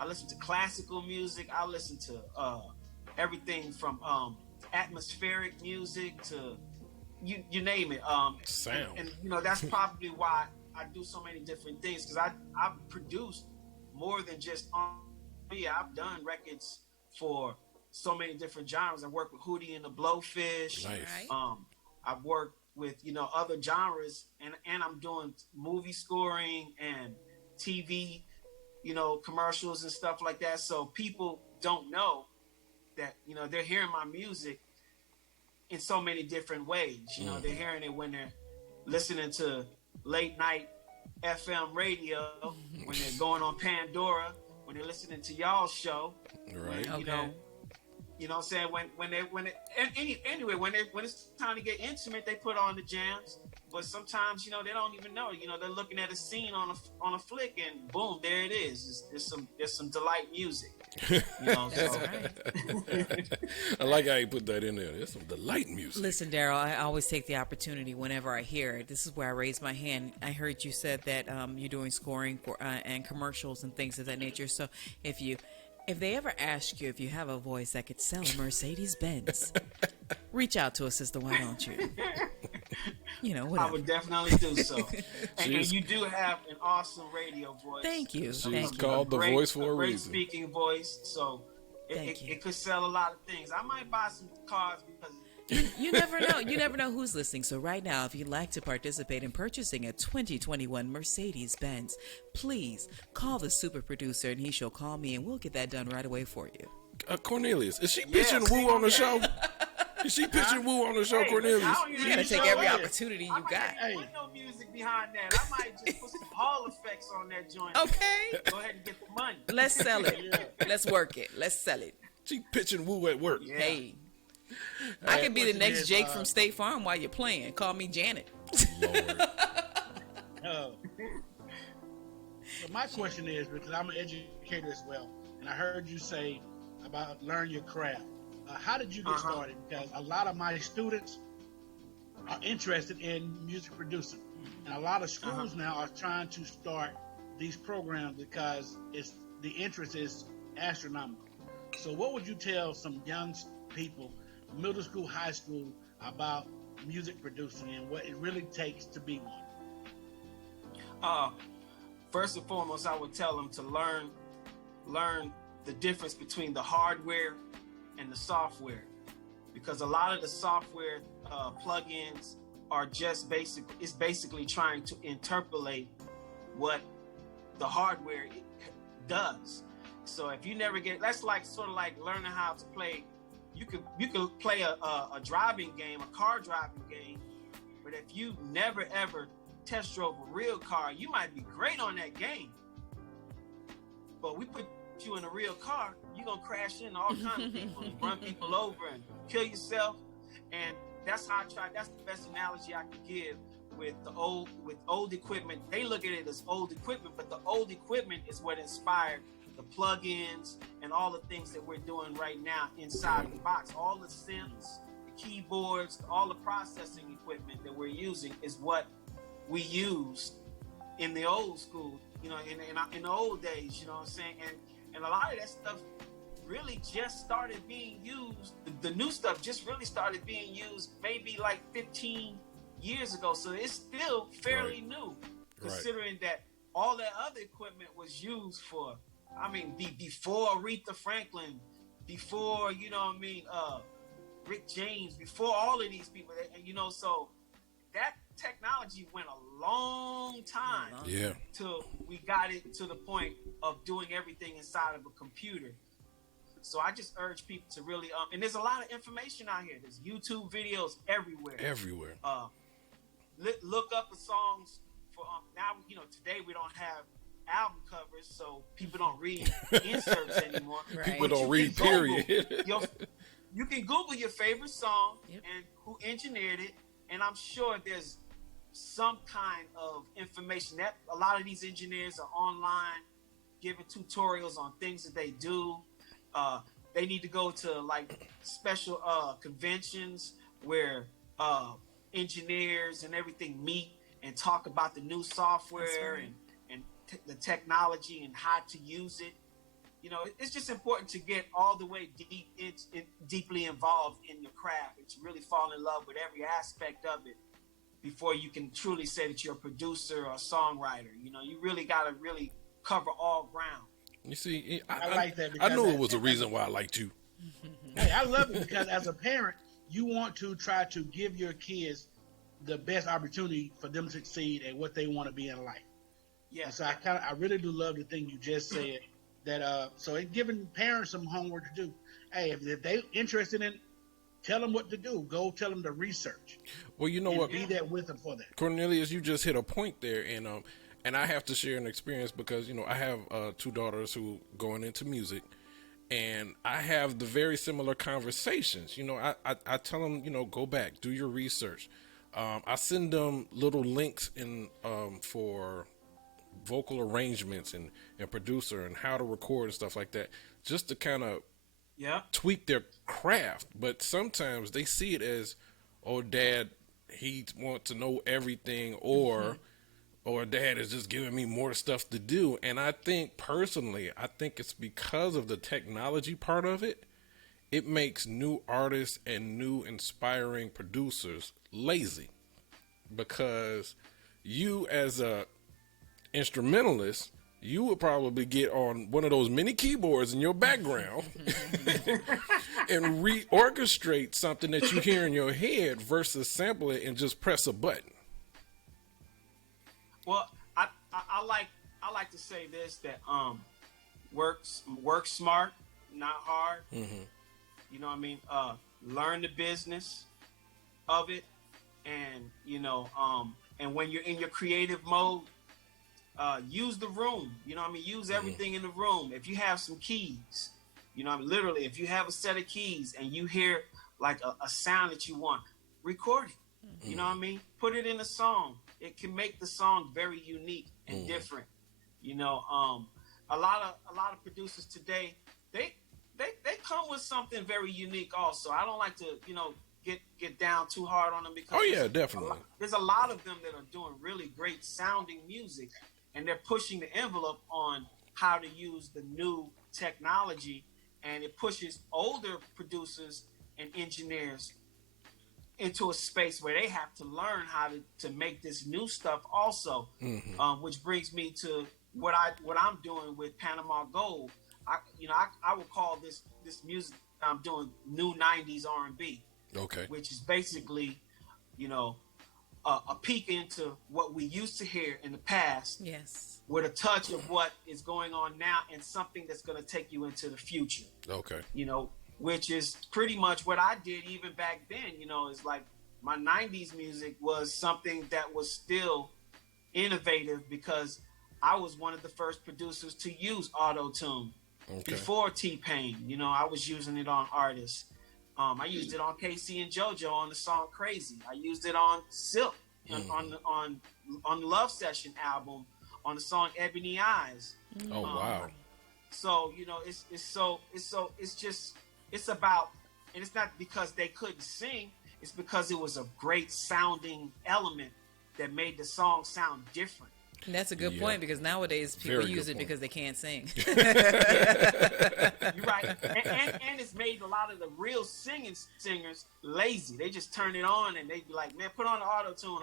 I listen to classical music. I listen to everything from atmospheric music to you name it. Sound. And you know, that's probably why I do so many different things, because I've produced more than just R&B. I've done records for so many different genres. I worked with Hootie and the Blowfish. Nice. I've worked with, you know, other genres, and I'm doing movie scoring and TV, you know, commercials and stuff like that. So people don't know that, you know, they're hearing my music in so many different ways. You know, they're hearing it when they're listening to late night FM radio, when they're going on Pandora, when they're listening to y'all's show. Right. When, you know, You know what I'm saying? Anyway, when it's time to get intimate, they put on the jams. But sometimes, you know, they don't even know. You know, they're looking at a scene on a flick, and boom, there it is. There's some delight music. You know, That's so. right. I like how you put that in there. There's some delight music. Listen, Daryl, I always take the opportunity whenever I hear it. This is where I raise my hand. I heard you said that you're doing scoring for and commercials and things of that nature. So if they ever ask you if you have a voice that could sell a Mercedes-Benz, reach out to us, sister. Why don't you? You know, whatever. I would definitely do so. And you do have an awesome radio voice. Thank you. She's called the voice for a great reason. Speaking voice, so it could sell a lot of things. I might buy some cars because You never know. You never know who's listening. So right now, if you'd like to participate in purchasing a 2021 Mercedes-Benz, please call the super producer and he shall call me and we'll get that done right away for you. Cornelius, is she pitching Woo on the show? Is she pitching Woo on the show, Cornelius? You gotta take every opportunity you got. I put no music behind that. I might just put some Hall effects on that joint. Okay. Go ahead and get the money. Let's sell it. Let's work it. Let's sell it. She pitching Woo at work. Yeah. Hey. I could be the next Jake from State Farm while you're playing. Call me Janet. Lord. So my question is, because I'm an educator as well, and I heard you say about learn your craft. How did you get started? Because a lot of my students are interested in music producing, and a lot of schools now are trying to start these programs because the interest is astronomical. So what would you tell some young people, middle school, high school, about music producing and what it really takes to be one? First and foremost, I would tell them to learn the difference between the hardware and the software, because a lot of the software plugins are just basically trying to interpolate what the hardware does. So if you never that's like sort of like learning how to play. You could play a driving game, a car driving game, but if you never ever test drove a real car, you might be great on that game. But we put you in a real car, you're gonna crash into all kinds of people and run people over and kill yourself. And that's how that's the best analogy I could give with old equipment. They look at it as old equipment, but the old equipment is what inspired the plugins and all the things that we're doing right now inside the box. All the synths, the keyboards, all the processing equipment that we're using is what we used in the old school, you know, in the old days, you know what I'm saying? And a lot of that stuff really just started being used. The new stuff just really started being used maybe like 15 years ago. So it's still fairly new, considering that all that other equipment was used for, I mean, before Aretha Franklin, before, you know what I mean, Rick James, before all of these people, you know, so that technology went a long time till we got it to the point of doing everything inside of a computer. So I just urge people to really, and there's a lot of information out here. There's YouTube videos everywhere. Look up the songs for, now, you know, today we don't have album covers, so people don't read inserts anymore. People don't read, period. You can Google your favorite song and who engineered it, and I'm sure there's some kind of information that a lot of these engineers are online giving tutorials on things that they do. They need to go to like special conventions where engineers and everything meet and talk about the new software and the technology and how to use it. You know, it's just important to get all the way deeply involved in your craft and to really fall in love with every aspect of it before you can truly say that you're a producer or a songwriter. You know, you really got to really cover all ground. You see, I like that. I knew it was a reason why I liked you. Hey, I love it because as a parent, you want to try to give your kids the best opportunity for them to succeed at what they want to be in life. Yeah. And so I really do love the thing you just said. That so it's giving parents some homework to do. Hey, if they're interested in, tell them what to do. Go tell them to research. Well, you know what? Be there with them for that. Cornelius, you just hit a point there, and I have to share an experience because, you know, I have 2 daughters who going into music, And I have the very similar conversations. You know, I tell them, you know, go back, do your research. I send them little links in for vocal arrangements and producer and how to record and stuff like that, just to kind of tweak their craft. But sometimes they see it as, oh, Dad, he wants to know everything, or Dad is just giving me more stuff to do. And I think personally, it's because of the technology part of it. It makes new artists and new inspiring producers lazy, because you as a instrumentalist, you would probably get on one of those mini keyboards in your background and reorchestrate something that you hear in your head versus sample it and just press a button. Well, I like to say this, that work smart, not hard. You know what I mean? Learn the business of it, and you know, and when you're in your creative mode, use the room. You know what I mean? Use everything in the room. If you have some keys, you know what I mean? Literally, if you have a set of keys and you hear like a sound that you want, record it. You know what I mean? Put it in a song. It can make the song very unique and different. You know, a lot of producers today, they come with something very unique also. I don't like to, you know, get down too hard on them, because definitely. There's a lot of them that are doing really great sounding music, and they're pushing the envelope on how to use the new technology, and it pushes older producers and engineers into a space where they have to learn how to make this new stuff also. Which brings me to what I'm doing with Panama Gold. I would call this music I'm doing new 90s R&B. Okay. Which is basically, you know, a peek into what we used to hear in the past. Yes. With a touch of what is going on now, and something that's going to take you into the future. Okay. You know, which is pretty much what I did even back then. You know, it's like my 90s music was something that was still innovative, because I was one of the first producers to use auto-tune. Before T-Pain. You know, I was using it on artists. I used it on KC and JoJo on the song Crazy. I used it on Silk on the Love Session album on the song Ebony Eyes. Oh wow. So, you know, it's about, and it's not because they couldn't sing, it's because it was a great sounding element that made the song sound different. And that's a good point, because nowadays people use it because they can't sing. You're right. And it's made a lot of the real singers lazy. They just turn it on and they be like, man, put on the auto-tune.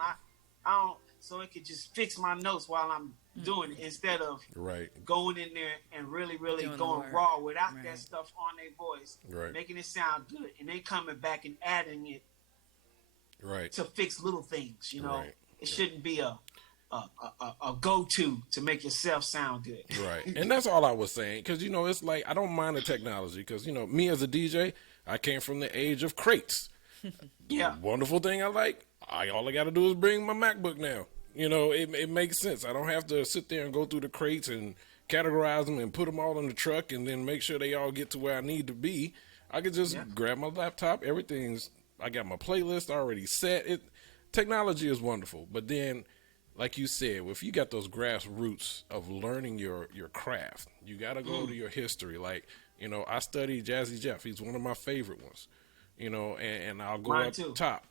I don't, so it could just fix my notes while I'm doing it, instead of going in there and really going raw without that stuff on their voice, making it sound good, and then coming back and adding it to fix little things. You know, it shouldn't be a go-to to make yourself sound good. Right. And that's all I was saying, because, you know, it's like, I don't mind the technology, because, you know, me as a DJ, I came from the age of crates. Wonderful thing I like, all I got to do is bring my MacBook now. You know, it makes sense. I don't have to sit there and go through the crates and categorize them and put them all in the truck and then make sure they all get to where I need to be. I could just grab my laptop. I got my playlist already set. Technology is wonderful. But then, like you said, if you got those grassroots of learning your craft, you got to go to your history. Like, you know, I studied Jazzy Jeff. He's one of my favorite ones, you know, and I'll go up top.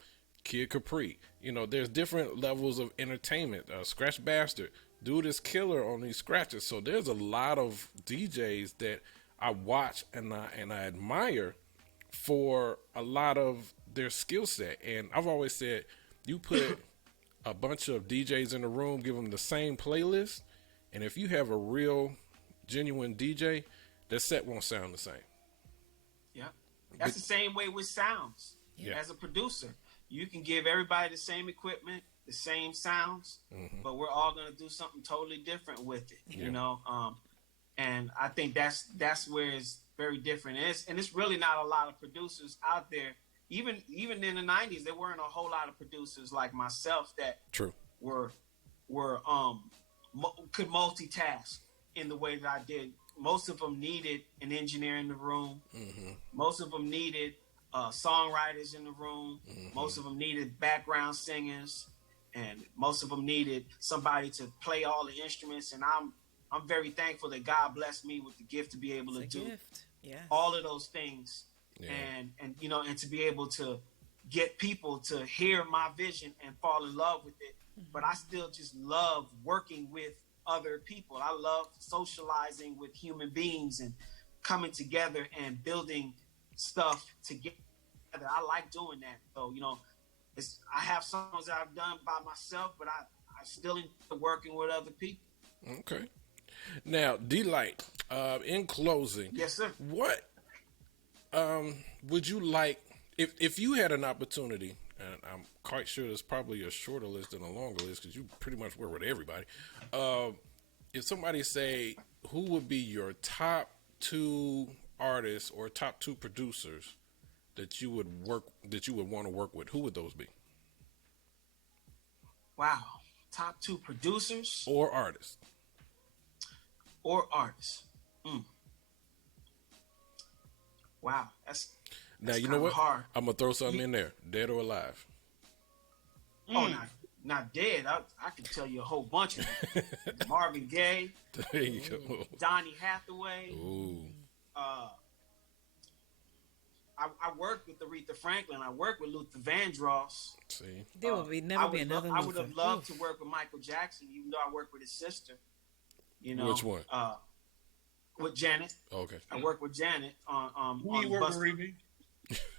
Kid Capri. You know, there's different levels of entertainment. Scratch Bastard. Dude is killer on these scratches. So there's a lot of DJs that I watch and I admire for a lot of their skill set. And I've always said, you put a bunch of DJs in the room, give them the same playlist, and if you have a real, genuine DJ, that set won't sound the same. Yeah. That's the same way with sounds. As a producer, you can give everybody the same equipment, the same sounds, but we're all going to do something totally different with it, you know? And I think that's where it's very different. And it's really not a lot of producers out there. Even in the 90s, there weren't a whole lot of producers like myself that were could multitask in the way that I did most of them needed an engineer in the room. Mm-hmm. Most of them needed songwriters in the room. Mm-hmm. Most of them needed background singers, and most of them needed somebody to play all the instruments. And I'm very thankful that God blessed me with the gift to be able to do all of those things, and you know, and to be able to get people to hear my vision and fall in love with it. But I still just love working with other people. I love socializing with human beings and coming together and building stuff together. I like doing that. So, you know, I have songs that I've done by myself, but I still enjoy working with other people. Okay. Now, Delight, in closing, yes, sir. What would you like, if you had an opportunity, and I'm quite sure there's probably a shorter list than a longer list because you pretty much work with everybody. If somebody say, who would be your top 2 artists or top 2 producers that you would want to work with, who would those be? Wow. Top 2 producers? Or artists. Wow. That's now, you know what? Hard. I'm going to throw something in there. Dead or alive? Oh, not dead. I can tell you a whole bunch of them. Marvin Gaye. There you go. Donny Hathaway. Ooh. I worked with Aretha Franklin. I worked with Luther Vandross. See, there will never be another. I would have loved to work with Michael Jackson, even though I worked with his sister. You know, which one? With Janet. Okay. I worked with Janet on. Who you work with, Rebe?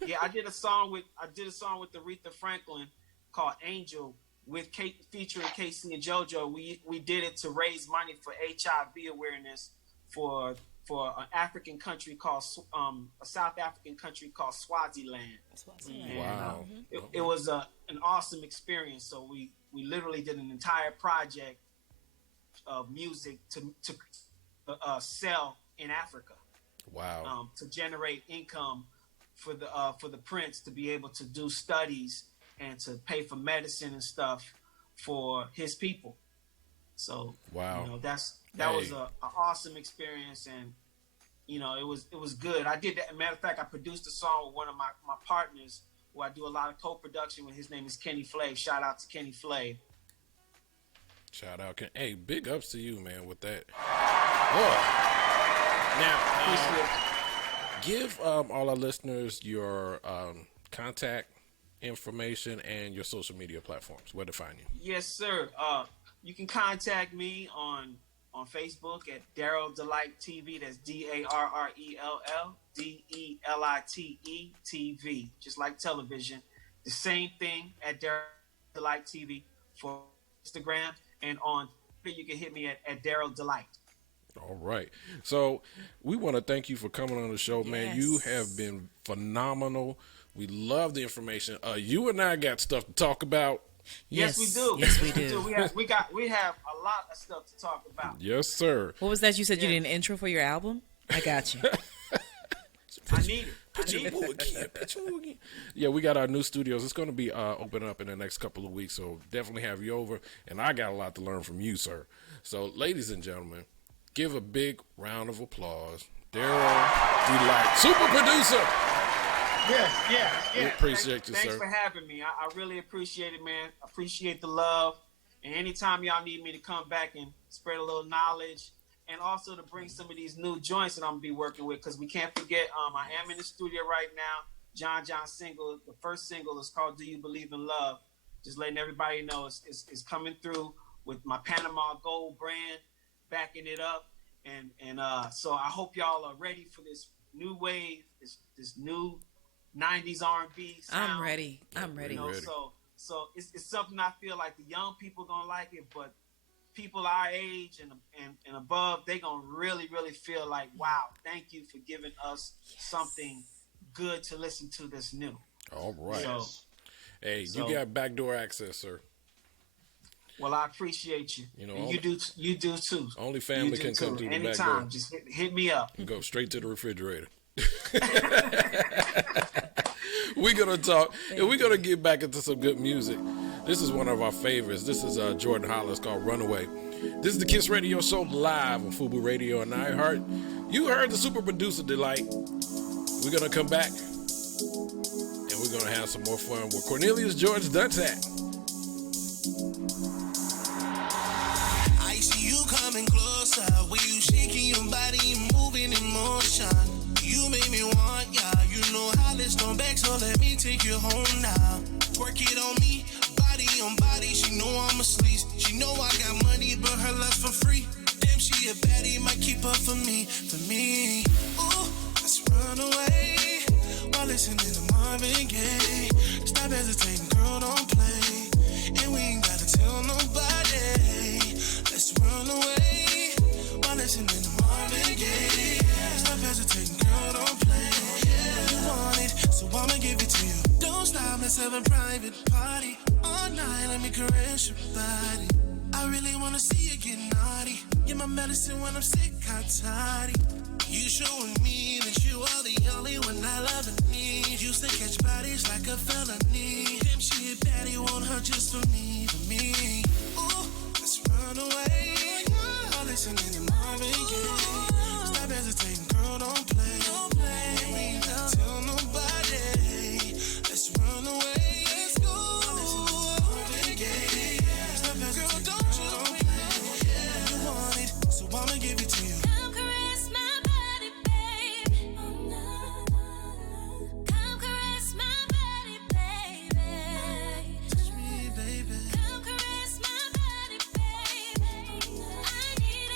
Yeah, I did a song with Aretha Franklin called "Angel" featuring Casey and JoJo. We did it to raise money for HIV awareness for an African country called a South African country called Swaziland. And, wow! It was an awesome experience. So we literally did an entire project of music to sell in Africa. Wow! To generate income for the prince to be able to do studies and to pay for medicine and stuff for his people. So wow, you know, that was an awesome experience, and you know, it was good. I did that. Matter of fact, I produced a song with one of my partners who I do a lot of co-production with. His name is Kenny Flav. Shout out to Kenny Flav. Shout out, hey, big ups to you, man, with that. Now, give all our listeners your contact information and your social media platforms. Where to find you? Yes, sir. You can contact me on Facebook at Darrell Delight TV. That's DarrellDelite TV. Just like television. The same thing at Darrell Delight TV for Instagram, and on Twitter you can hit me at Darrell Delight. All right. So we want to thank you for coming on the show, man. You have been phenomenal. We love the information. You and I got stuff to talk about. Yes, we do. Yes, we do. We have a lot of stuff to talk about. Yes, sir. What was that you said? You did an intro for your album? I got you. I need it. Yeah, we got our new studios. It's going to be opening up in the next couple of weeks, so definitely have you over. And I got a lot to learn from you, sir. So, ladies and gentlemen, give a big round of applause. Darrell Delight, super producer. Yes. We appreciate you, Thanks sir. for having me. I really appreciate it, man. Appreciate the love. And anytime y'all need me to come back and spread a little knowledge, and also to bring some of these new joints that I'm going to be working with, because we can't forget, I am in the studio right now. John single, the first single is called Do You Believe in Love? Just letting everybody know it's coming through with my Panama Gold brand, backing it up. And so I hope y'all are ready for this new wave, this new 90s R&B sound. I'm ready. You know, so it's something I feel like the young people gonna like it, but people our age and above, they gonna really, really feel like, wow, thank you for giving us something good to listen to that's new. All right. So, you got backdoor access, sir. Well, I appreciate you. You know, and you do too. Only family can come through the back door. Anytime, just hit me up. You go straight to the refrigerator. We're going to talk, and we're going to get back into some good music. This is one of our favorites. This is Jordan Hollis called Runaway. This is the Kiss Radio Show live on Fubu Radio and iHeart. You heard the super producer Delight. We're going to come back and we're going to have some more fun with Cornelius George Dutzat. I see you coming closer, when you shaking your body, moving in motion. You make me want ya, you know how this come back, so let me take you home now. Work it on me, body on body, she know I'm a sleaze. She know I got money, but her love's for free. Damn, she a baddie, might keep up for me, for me. Ooh, let's run away, while listening to Marvin Gaye. Stop hesitating, girl, don't play, and we ain't gotta tell nobody. Let's run away, while listening to Marvin Gaye. Stop hesitating, girl, don't play. You want it, so I'ma give it to you. Don't stop, let's have a private party. All night, let me caress your body. I really wanna see you get naughty. You're my medicine when I'm sick, I'm tired. You showing me that you are the only one I love and need. Used to catch bodies like a felony. Damn, she a baddie, want her just for me, for me. Ooh, let's run away. While listening to Marvin Gaye. Stop hesitating, girl, don't play. We ain't gotta tell nobody. Let's run away. Let's go. While listening to Marvin Gaye. Stop hesitating, girl, don't play. You want it, so I'ma give it to you. Come caress my body, babe. Oh, no. Come caress my body, baby. Touch me, baby. Come caress my body, baby. I need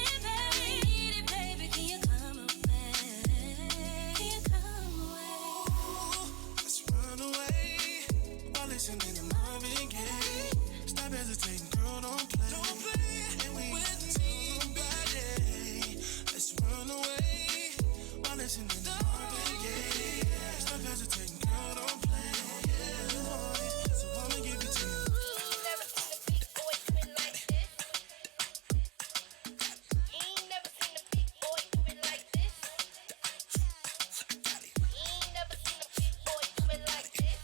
it, baby. Can you come away? Can you come away? Let's run away while listening to Marvin Gaye. Stop hesitating, girl, don't play. And we ain't gotta tell nobody. Let's run away while listening to Marvin Gaye. Stop hesitating, girl, don't play. You want it, so I'ma give it to you. Never seen a big boy do it like this. Ain't never seen a big boy do it like this. Ain't never seen a big boy do it like this.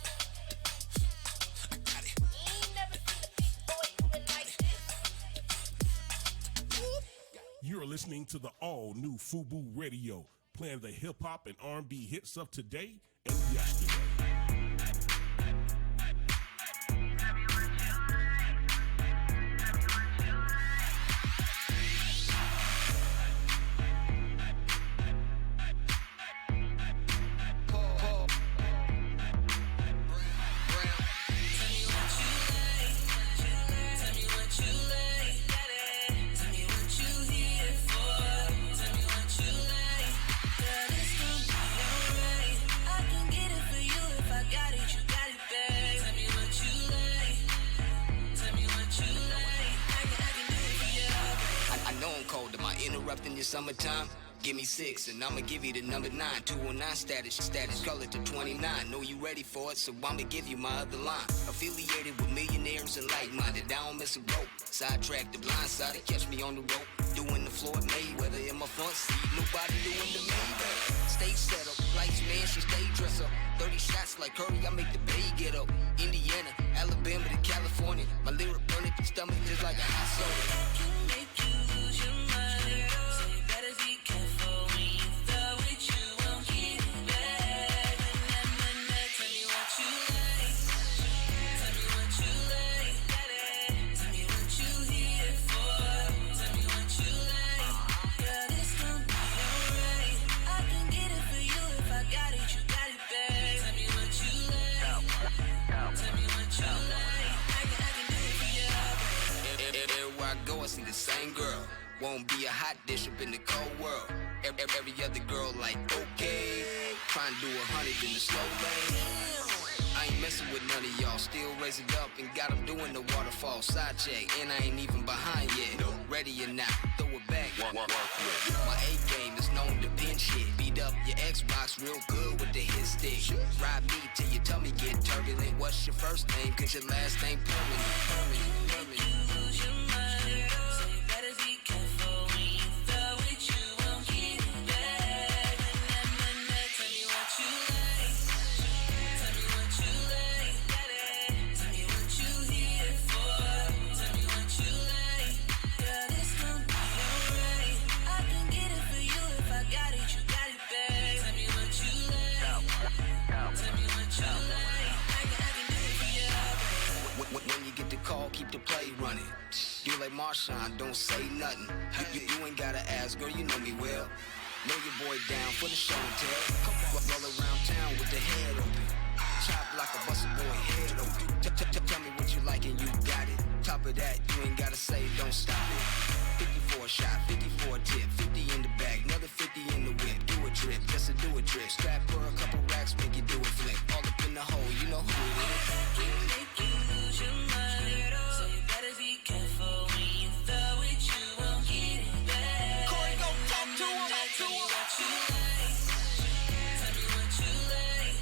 Ain't never seen a big boy do it like this. You're listening to the all-new Fubu Radio, playing the hip-hop and R&B hits of today and yesterday. I know I'm cold. Am I interrupting your summertime? Give me 6 and I'ma give you the number 9. 219 status, call it to 29. Know you ready for it, so I'ma give you my other line. Affiliated with millionaires and like-minded, I don't miss a rope. Sidetrack the blind side and catch me on the rope. Doing the Floyd Mayweather in my front seat. Nobody doing the Mayweather. Stage set up, lights man, she stay dress up. 30 shots like Curry, I make the bay get up. Indiana, Alabama to California. My lyric burn it, the stomach just like a hot soda. See the same girl, won't be a hot dish up in the cold world. Every other girl like, okay, trying to do 100 in the slow lane. I ain't messing with none of y'all, still raise it up and got them doing the waterfall side check. And I ain't even behind yet, ready or not, throw it back. My A game is known to pin shit. Beat up your Xbox real good with the hit stick. Ride me till your tummy get turbulent. What's your first name, cause your last name permanent. running. Do like Marshawn, don't say nothing. You ain't gotta ask, girl, you know me well. Lay your boy down for the show and tell. Roll around town with the head open. Chop like a busted boy head open. Tell me what you like and you got it. Top of that, you ain't gotta say, don't stop it. 50 for a shot, 50 for a tip, 50 in the bag, another 50 in the whip. Do a trip, just to do a trip. Strap for a couple racks, make you do a flip. All up in the hole, you know who it is. Make you lose your mind, so you better be careful when you throw it. You won't get it back. Corey, go talk to him. Tell me what you like. Tell me what you like.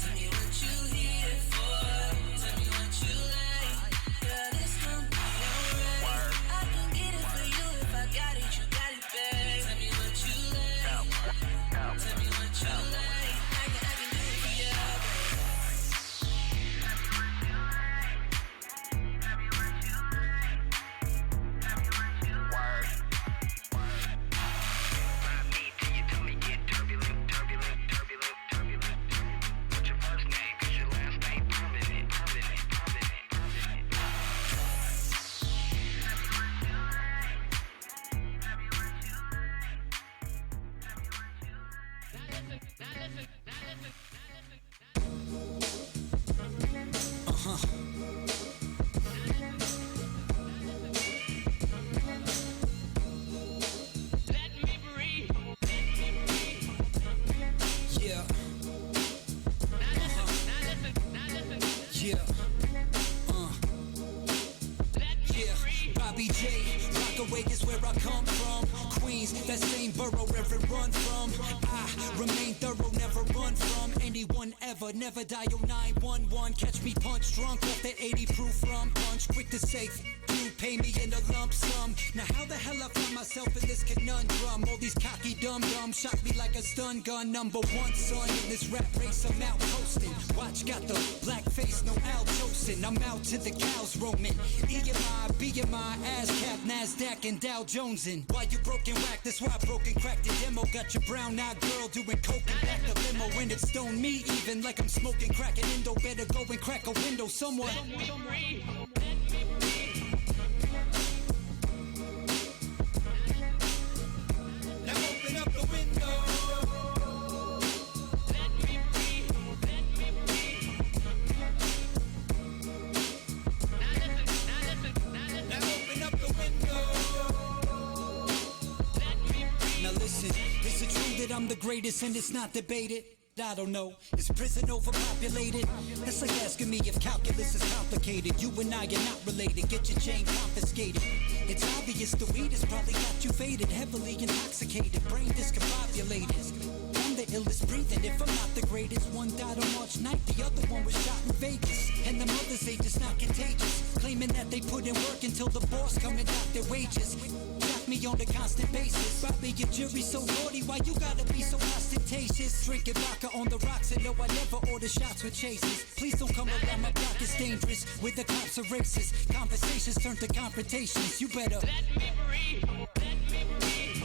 Tell me what you here for. Tell me what you like. Girl, it's gonna be alright. I can get it for you if I got it. You got it back. Tell me what you like. Tell me what you like. I can do it for you. Yeah. Yeah. Yeah. Bobby J. Rockaway is where I come from. Queens, that same borough every run from. I remain thorough, never run from anyone ever. Never dial 911. Catch me punch drunk off that 80 proof rum punch. Quick to say, you pay me in a lump sum. Now how the hell I find myself in this conundrum? All these cocky dum-dums shot me like a stun gun. Number one son in this rap race, I'm out coasting. Watch got the black face, no Altosing. I'm out to the cows roaming. EMI, BMI, ASCAP, NASDAQ, and Dow Jonesin'. Why you broken whack? That's why I broken cracked the demo. Got your brown-eyed girl doing coke and back the limo. And it stone me even like I'm smoking crack and Indo. Better go and crack a window somewhere. Now open up the window. Now open up the window. Now listen, is it true that I'm the greatest and it's not debated? I don't know. Is prison overpopulated? That's like asking me if calculus is complicated. You and I are not related. Get your chain confiscated. It's obvious the weed has probably got you faded. Heavily intoxicated. Brain discombobulated. I'm the illest breathing if I'm not the greatest. One died on March 9th, the other one was shot in Vegas. And the mothers age is not contagious. Claiming that they put in work until the boss come and dock their wages. Jack me on a constant basis. Robbing your jury so naughty, why you gotta be so ostentatious? Drinking vodka on the rocks and no, I never order shots with chases. Please don't come around, my block is dangerous. With the cops are racist. Conversations turn to confrontations. You better let me breathe. Let me breathe.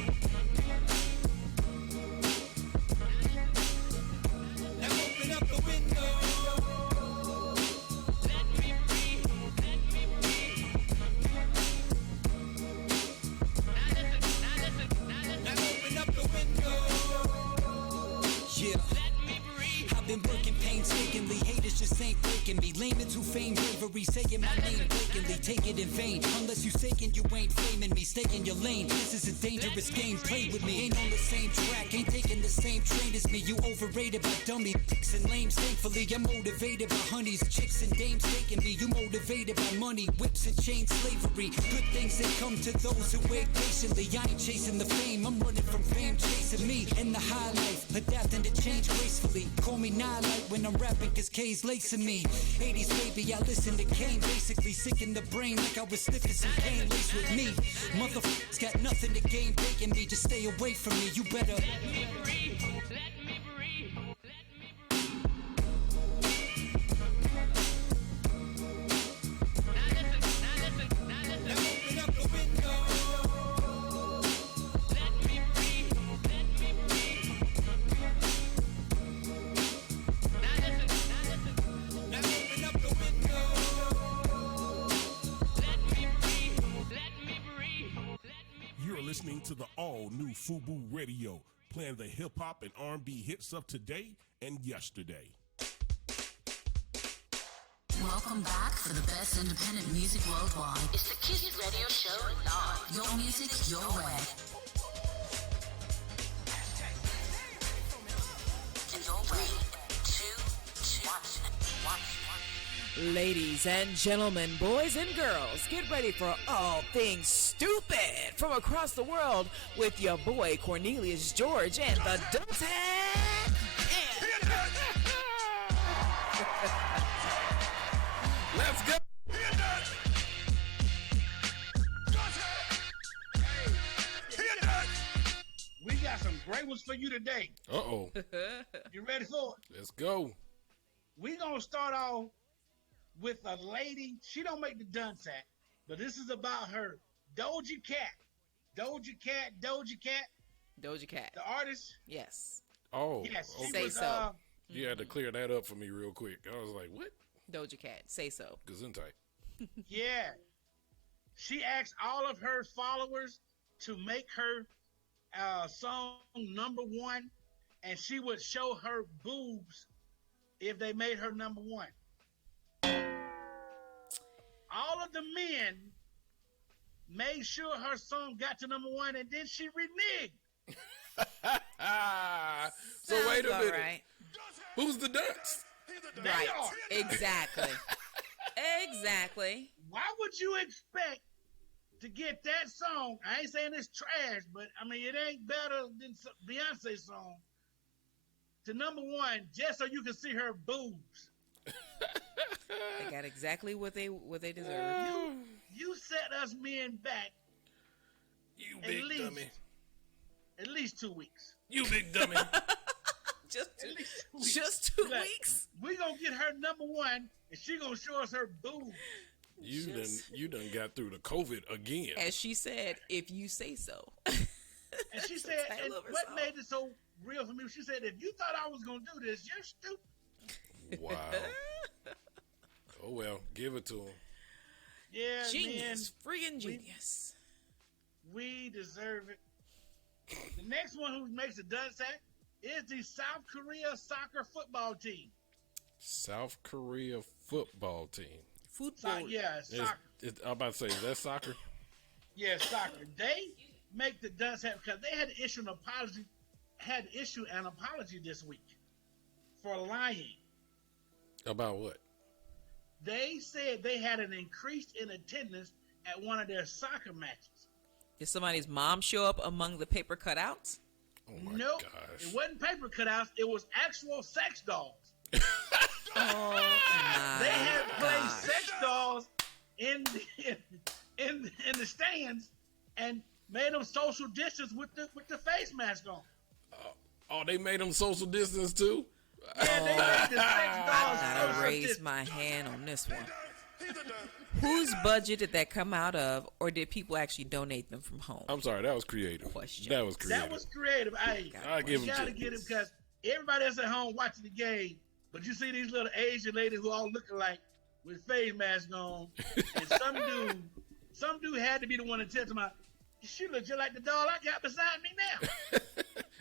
Now open up the window. Let me breathe. Let me breathe. Now open up the window. Yeah. Let me breathe. I've been working painstakingly. Haters just ain't breaking me. Laymen who feign bravery, saying my name blatantly. Take it in vain. Unless you saying you ain't flaming me. Stay in your lane. This is a dangerous game. Play with me. Ain't on the same track. Ain't taking the same train as me. You overrated by dummy dicks and lames. Thankfully, I'm motivated by honeys, chicks and dames taking me. You motivated by money, whips and chain slavery. Good things that come to those who wait patiently. I ain't chasing the fame. I'm running from fame chasing me. In the high life, adapting to change gracefully. Call me Nightlight when I'm rapping, cause K's lacing me. 80s baby, I listen to Kane. Basically sick in the brain like I was sniffing some cane lace with me. Motherfuckers got nothing to gain baking me. Just stay away from me, you better let me breathe. Let me breathe. Now open up the window. Let me breathe. Let me breathe. Now open up the window. Let to the all-new FUBU Radio, playing the hip-hop and R&B hits of today and yesterday. Welcome back for the best independent music worldwide. It's the Kid Radio Show Live. Your music, your way. And your way. 2, 1. Ladies and gentlemen, boys and girls, get ready for all things stupid from across the world with your boy Cornelius George and the Dance Let's go. We got some great ones for you today. Uh-oh. You ready for it? Let's go. We gonna start off with a lady. She don't make the dance act, but this is about her. Doja Cat. Doja Cat. The artist. Yes. Oh. Yes. Okay. Say so. You had to clear that up for me real quick. I was like, what? Doja Cat. Say so. Gesundheit. Yeah. She asked all of her followers to make her song number one, and she would show her boobs if they made her number one. All of the men made sure her song got to number one, and then she reneged. So wait a minute. Right. Who's the dunce? They Right. are. Exactly. Exactly. Why would you expect to get that song? I ain't saying it's trash, but I mean it ain't better than Beyonce's song to number one just so you can see her boobs. They got exactly what they deserve. You set us men back You at big least dummy. at least 2 weeks. You big dummy. Just At two, least 2 weeks. just 2 Like, weeks. We gonna get her number one, and she gonna show us her boobs. You done got through the COVID again. As she said, if you say so. And she said, title and of her what song. made it so real for me? She said, if you thought I was gonna do this, you're stupid. Wow. Oh well, give it to him. Yeah, Genius. Friggin' we- genius. we deserve it. The next one who makes a dance act is the South Korea soccer football team. South Korea football team. Football. Soccer. I'm about to say, is that soccer? Yeah, soccer. They make the dance act because they had to issue an apology. This week for lying. About what? They said they had an increase in attendance at one of their soccer matches. Did somebody's mom show up among the paper cutouts? Oh my Nope, gosh. it wasn't paper cutouts. It was actual sex dolls. Oh They had my placed gosh. sex dolls in the stands and made them social distance with the face mask on. Oh, they made them social distance too? Yeah, they made the sex dolls I social raise distance. my hand on this one. Whose budget did that come out of, or did people actually donate them from home? I'm sorry, that was creative. Question. That was creative. That was creative. Hey, I give you them gotta to get it because everybody else at home watching the game, but you see these little Asian ladies who all look alike with face masks on, and some dude had to be the one to tell them, "She look just like the doll I got beside me now."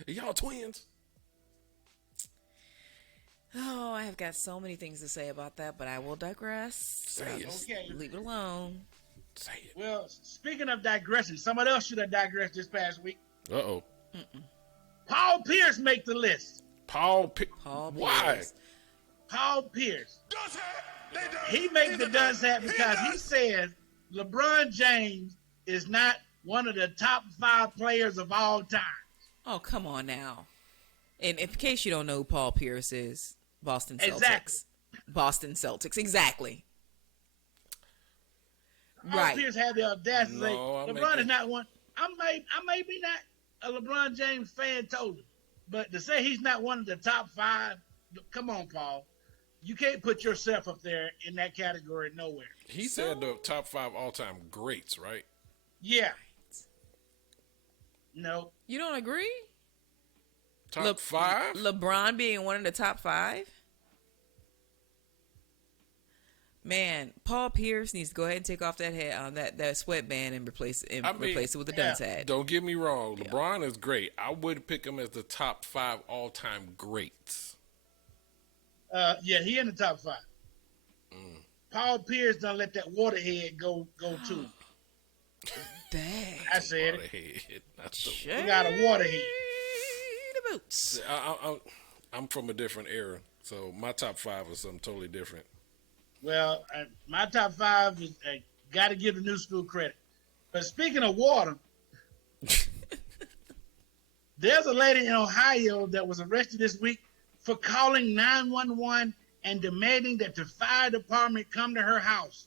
Y'all twins. Oh, I have got so many things to say about that, but I will digress. Say I'll it. just Okay. leave it alone. Say it. Well, speaking of digressing, somebody else should have digressed this past week. Uh-oh. Paul Pierce make the list. Paul Why? Pierce. Paul Pierce. He made the dance hat because he says LeBron James is not one of the top 5 players of all time. Oh, come on now. And in case you don't know who Paul Pierce is, Boston Celtics. Exactly. Boston Celtics. Exactly. Paul Right. Pierce had the audacity to say No, I'm LeBron is making- not one. I may be not a LeBron James fan totally, but to say he's not one of the top 5, come on, Paul. You can't put yourself up there in that category nowhere. He said the top 5 all-time greats, right? Yeah. No. You don't agree? Top 5? LeBron being one of the top 5? Man, Paul Pierce needs to go ahead and take off that head, that sweatband and replace it with a dunce hat. Don't get me wrong. LeBron is great. I would pick him as the top 5 all-time greats. Yeah, he in the top 5. Paul Pierce done let that waterhead go too. Dang. I said it. He got a waterhead. The boots. I'm from a different era, so my top 5 is something totally different. Well, my top 5 is got to give the new school credit. But speaking of water, there's a lady in Ohio that was arrested this week for calling 911 and demanding that the fire department come to her house.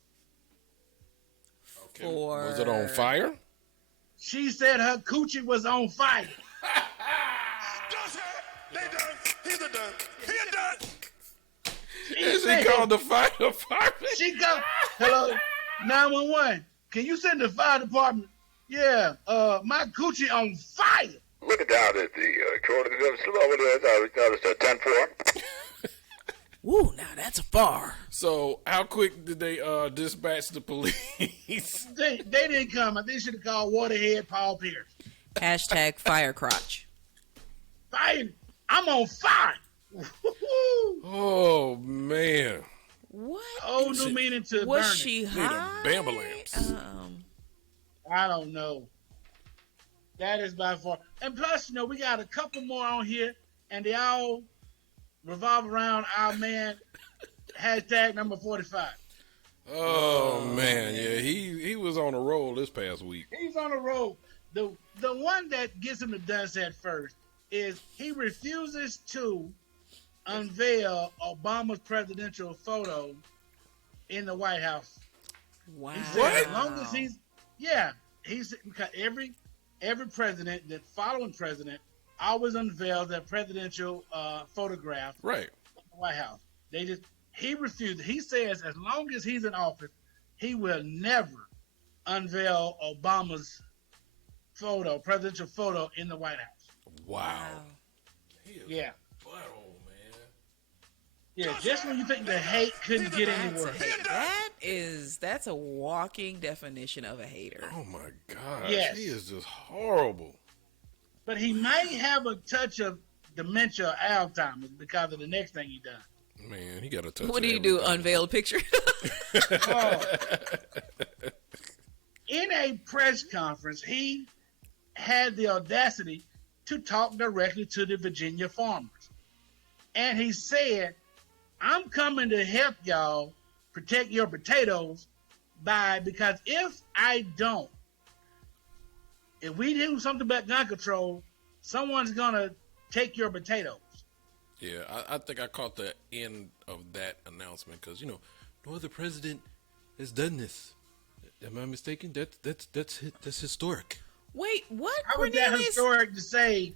Okay. Was it on fire? She said her coochie was on fire. She called the fire department. She called, hello, 911. Can you send the fire department? Yeah, my coochie on fire. Looking down at the coordinates over there, I noticed a 10-4. Ooh, now that's a bar. So, how quick did they dispatch the police? They didn't come. I think they should have called Waterhead Paul Pierce. Hashtag fire crotch. Fire. I'm on fire. Oh, man. What? Oh, no meaning to Was burn she it. high? Bama lamps. I don't know. That is by far. And plus, we got a couple more on here, and they all revolve around our man, hashtag number 45. Oh, man. Yeah, he was on a roll this past week. He's on a roll. The one that gets him the dunce at first is he refuses to unveil Obama's presidential photo in the White House. Wow. He said as long as he's because every president, that following president, always unveils their presidential photograph right in the White House. He refused. He says as long as he's in office, he will never unveil Obama's presidential photo in the White House. Wow. Yeah. Butthole, man. Yeah, just when you think the hate couldn't get any worse. That's a walking definition of a hater. Oh my gosh. Yes. He is just horrible. But he might have a touch of dementia or Alzheimer's because of the next thing he done. Man, he got a touch. What do you do? Unveil a picture? In a press conference, he had the audacity to talk directly to the Virginia farmers. And he said, I'm coming to help y'all protect your potatoes because if we do something about gun control, someone's going to take your potatoes. Yeah, I think I caught the end of that announcement because, no other president has done this. Am I mistaken? That's historic. Wait, what? How is that historic to say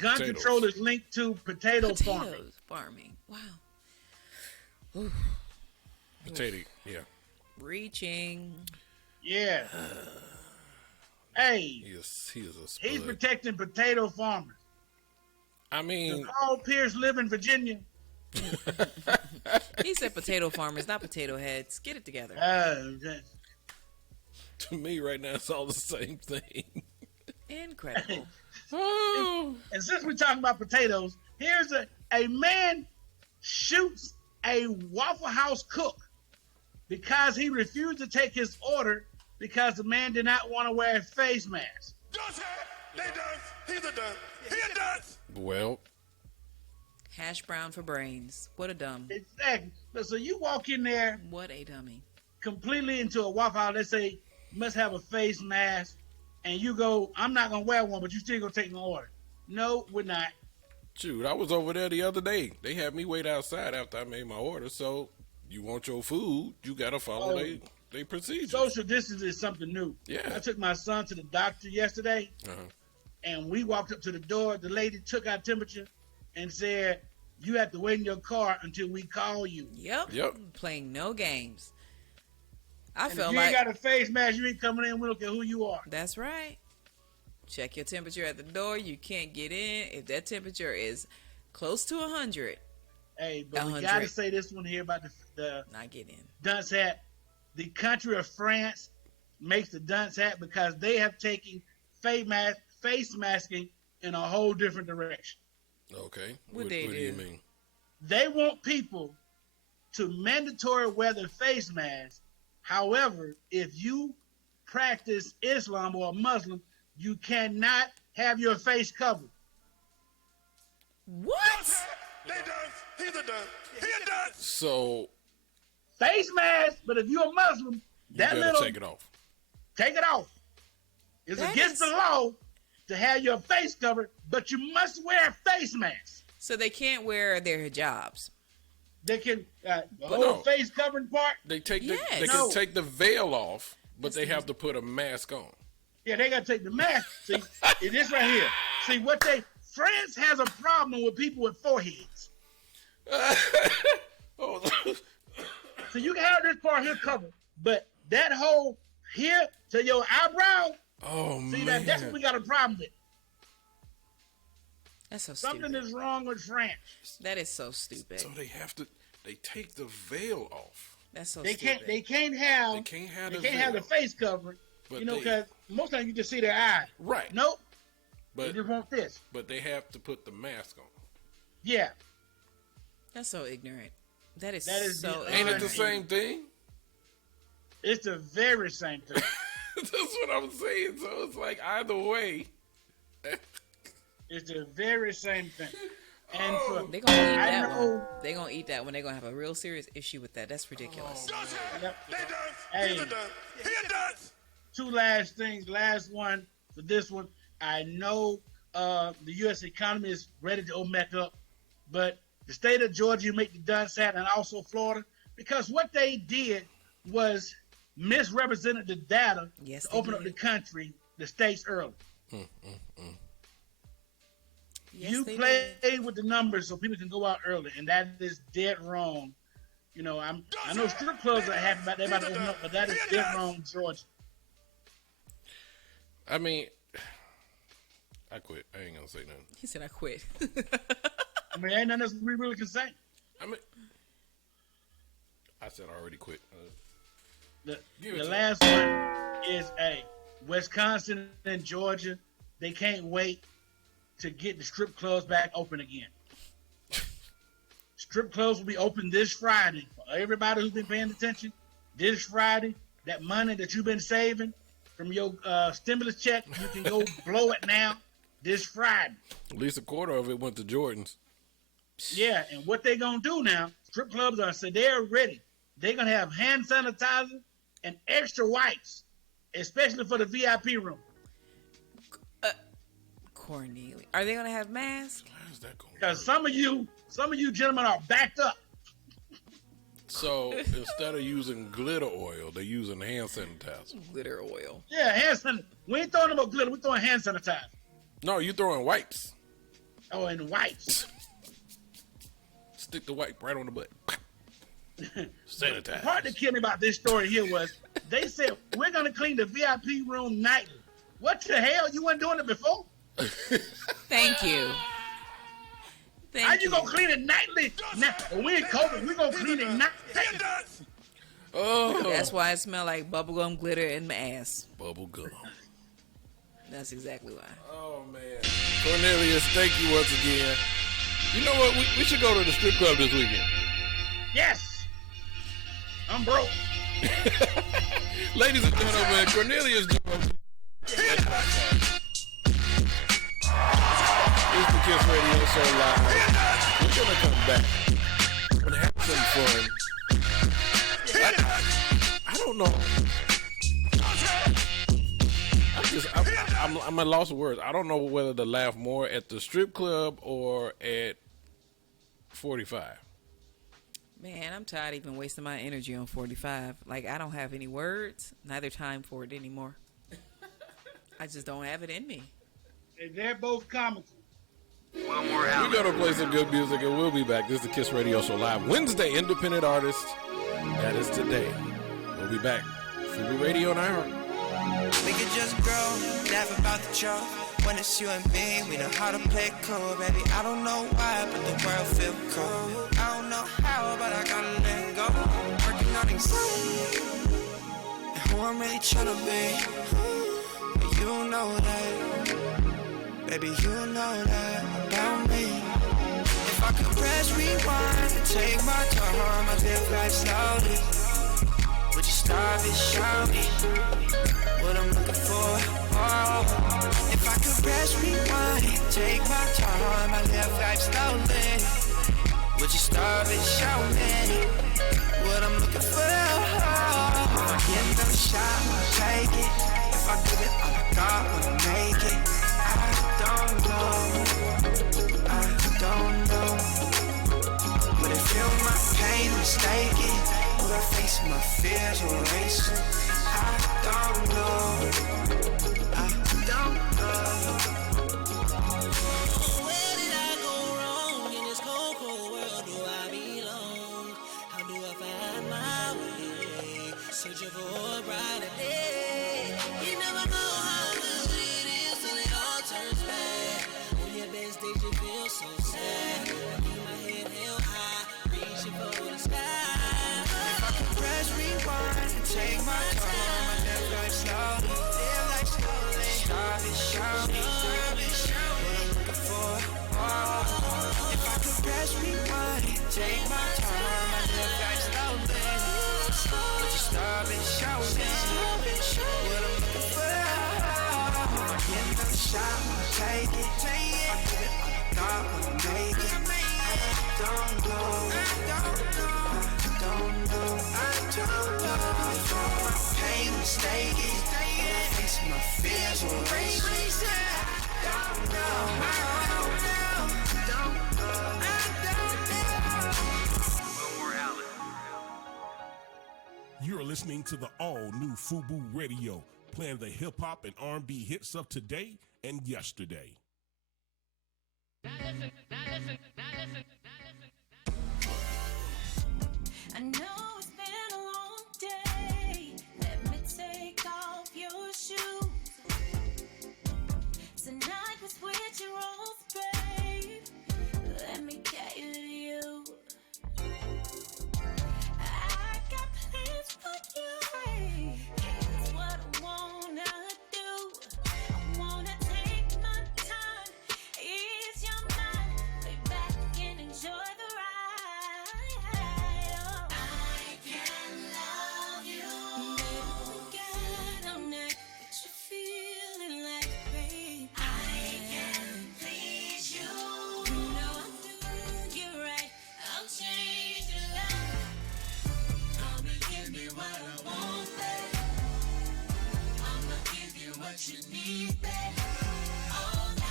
gun potatoes. control is linked to potato farming? Wow. Potato, yeah. Reaching. Yeah. Hey. He is a spud. He's protecting potato farmers. I mean, does Paul Pierce live in Virginia? He said potato farmers, not potato heads. Get it together. To me, right now, it's all the same thing. Incredible. And since we're talking about potatoes, here's a man shoots a Waffle House cook because he refused to take his order because the man did not want to wear a face mask. Well, hash brown for brains. What a dumb. Exactly. So you walk in there. What a dummy. Completely into a Waffle House. They say you must have a face mask. And you go, I'm not going to wear one, but you still going to take my order. No, we're not. Shoot, I was over there the other day. They had me wait outside after I made my order. So you want your food, you got to follow their procedures. Social distancing is something new. Yeah. I took my son to the doctor yesterday. And we walked up to the door. The lady took our temperature and said, you have to wait in your car until we call you. Yep. Playing no games. I felt if you ain't got a face mask, you ain't coming in. We don't care who you are. That's right. Check your temperature at the door. You can't get in if that temperature is close to 100. Hey, but we got to say this one here about the Not get in. dunce hat. The country of France makes the dunce hat because they have taken face masking in a whole different direction. Okay. What do they you do? mean? They want people to mandatory wear the face mask. However, if you practice Islam or a Muslim, you cannot have your face covered. What? They done. He's a done. He a done. So Face mask, but if you're a Muslim, you that gotta little take it off. take it off. It's That against is- the law to have your face covered, but you must wear a face mask. So they can't wear their hijabs. They can the whole no. face covering part. They take Yes. they No. can take the veil off, but they have to put a mask on. Yeah, they gotta take the mask. See, it is right here. See what France has a problem with people with foreheads. Oh, So you can have this part here covered, but that whole here to your eyebrow, oh see man. that's what we got a problem with. That's so Something stupid. is wrong with France. That is so stupid. So they take the veil off. That's so They stupid. can't have They can't have they the can't have the veil. face covering. But You know, they- because most times you just see their eye. Right. Nope. But You just want this. but they have to put the mask on. Yeah. That's so ignorant. That is That is so the- Ain't it the ignorant. same thing? It's the very same thing. That's what I'm saying. So it's like either way. It's the very same thing. And for They gonna eat I that know- one. They gonna eat that one. They gonna have a real serious issue with that. That's ridiculous. Yep. They done. Hey. He's a done. He a done. Two last things. Last one for this one. I know the U.S. economy is ready to open back up, but the state of Georgia make the dunce hat, and also Florida, because what they did was misrepresented the data Yes, to they open up the did. country, the states early. Yes, You they play did. with the numbers so people can go out early, and that is dead wrong. You know, I know strip clubs are happy about they about to open up, but that is dead wrong, Georgia. I mean, I quit. I ain't gonna say nothing. He said, "I quit." I mean, ain't nothing else we really can say. I mean, I said I already quit. The, Give it the to last one is Wisconsin and Georgia. They can't wait to get the strip clubs back open again. Strip clubs will be open this Friday. For everybody who's been paying attention, this Friday, that money that you've been saving from your stimulus check, you can go blow it now this Friday. At least a quarter of it went to Jordans. Yeah, and what they going to do now, strip clubs are, so they're ready. They're going to have hand sanitizer and extra wipes, especially for the VIP room. Cornelia, are they gonna have masks? How's that going? Because some of you gentlemen are backed up. So instead of using glitter oil, they're using hand sanitizer. Glitter oil. Yeah, hand sanitizer. We ain't throwing no glitter. We're throwing hand sanitizer. No, you throwing wipes. Oh, and wipes. Stick the wipe right on the butt. The Sanitize. part that killed me about this story here was they said, we're going to clean the VIP room nightly. What the hell? You weren't doing it before? Thank you. How you going to clean it nightly? Now, when we in COVID, we're going to clean it nightly. Oh, That's why it smelled like bubblegum glitter in my ass. bubble gum. That's exactly why. Oh man, Cornelius, thank you once again. You know what? We should go to the strip club this weekend. Yes. I'm broke. Ladies and gentlemen, Cornelius Jones. It's the Kiss Radio Show live. We're gonna come back and have some fun. I don't know. I'm at a loss of words. I don't know whether to laugh more at the strip club or at 45. Man, I'm tired of even wasting my energy on 45. Like, I don't have any words, neither time for it anymore. I just don't have it in me. They're both comical. We're going to play some good music and we'll be back. This is the Kiss Radio Show Live. Wednesday, independent artist. That is today. We'll be back. Fubu Radio and iHeart. We could just grow, laugh about the trouble. When it's you and me, we know how to play it cool, baby. I don't know why, but the world feel cool. I don't know how, but I gotta let go. I'm really tryna be. But you know that, baby, you know that about me. If I could press rewind and take my time, I'd live life slowly. Would you stop and show me what I'm looking for? Oh. If I could press rewind and take my time, I'd live life slowly. Would you stop and show me what I'm looking for? If I get another shot, I'll take it. If I give it all I got, I'll make it. I don't know. Would it feel my pain mistaken? Would I face my fears or erase them? I don't know. Where did I go wrong in this cold, cold world? Do I belong? How do I find my way? Searching for a brighter day. You never know how good it is till it all turns bad. On your best days you feel so sad. I keep my head held high, reaching for the sky. If I could press rewind and take my time, I'd live life slowly. Stop and show me what I'm looking for. Oh. If I could press rewind and take my time, I'd live life slowly. Would you stop and show me what I'm looking for? If I get another shot, I'll take it. If I give it all I got, I'll make it. I don't know. Pain mistaken, face my fears or erase. I don't know. You're listening to the all-new FUBU Radio, playing the hip-hop and R&B hits of today and yesterday. I know it's been a long day. Let me take off your shoes. Tonight we switch your roles, babe. Let me get you to you. I got plans for you. Here's what I wanna do. I wanna take my time, ease your mind, lay back and enjoy the ride. Oh, I can love you. Baby, we got all night, but you're feeling like, babe, I can please you. You know I'll do you right. I'll change your life. Come and give me what I want, babe. I'ma give you what you need, babe. All night,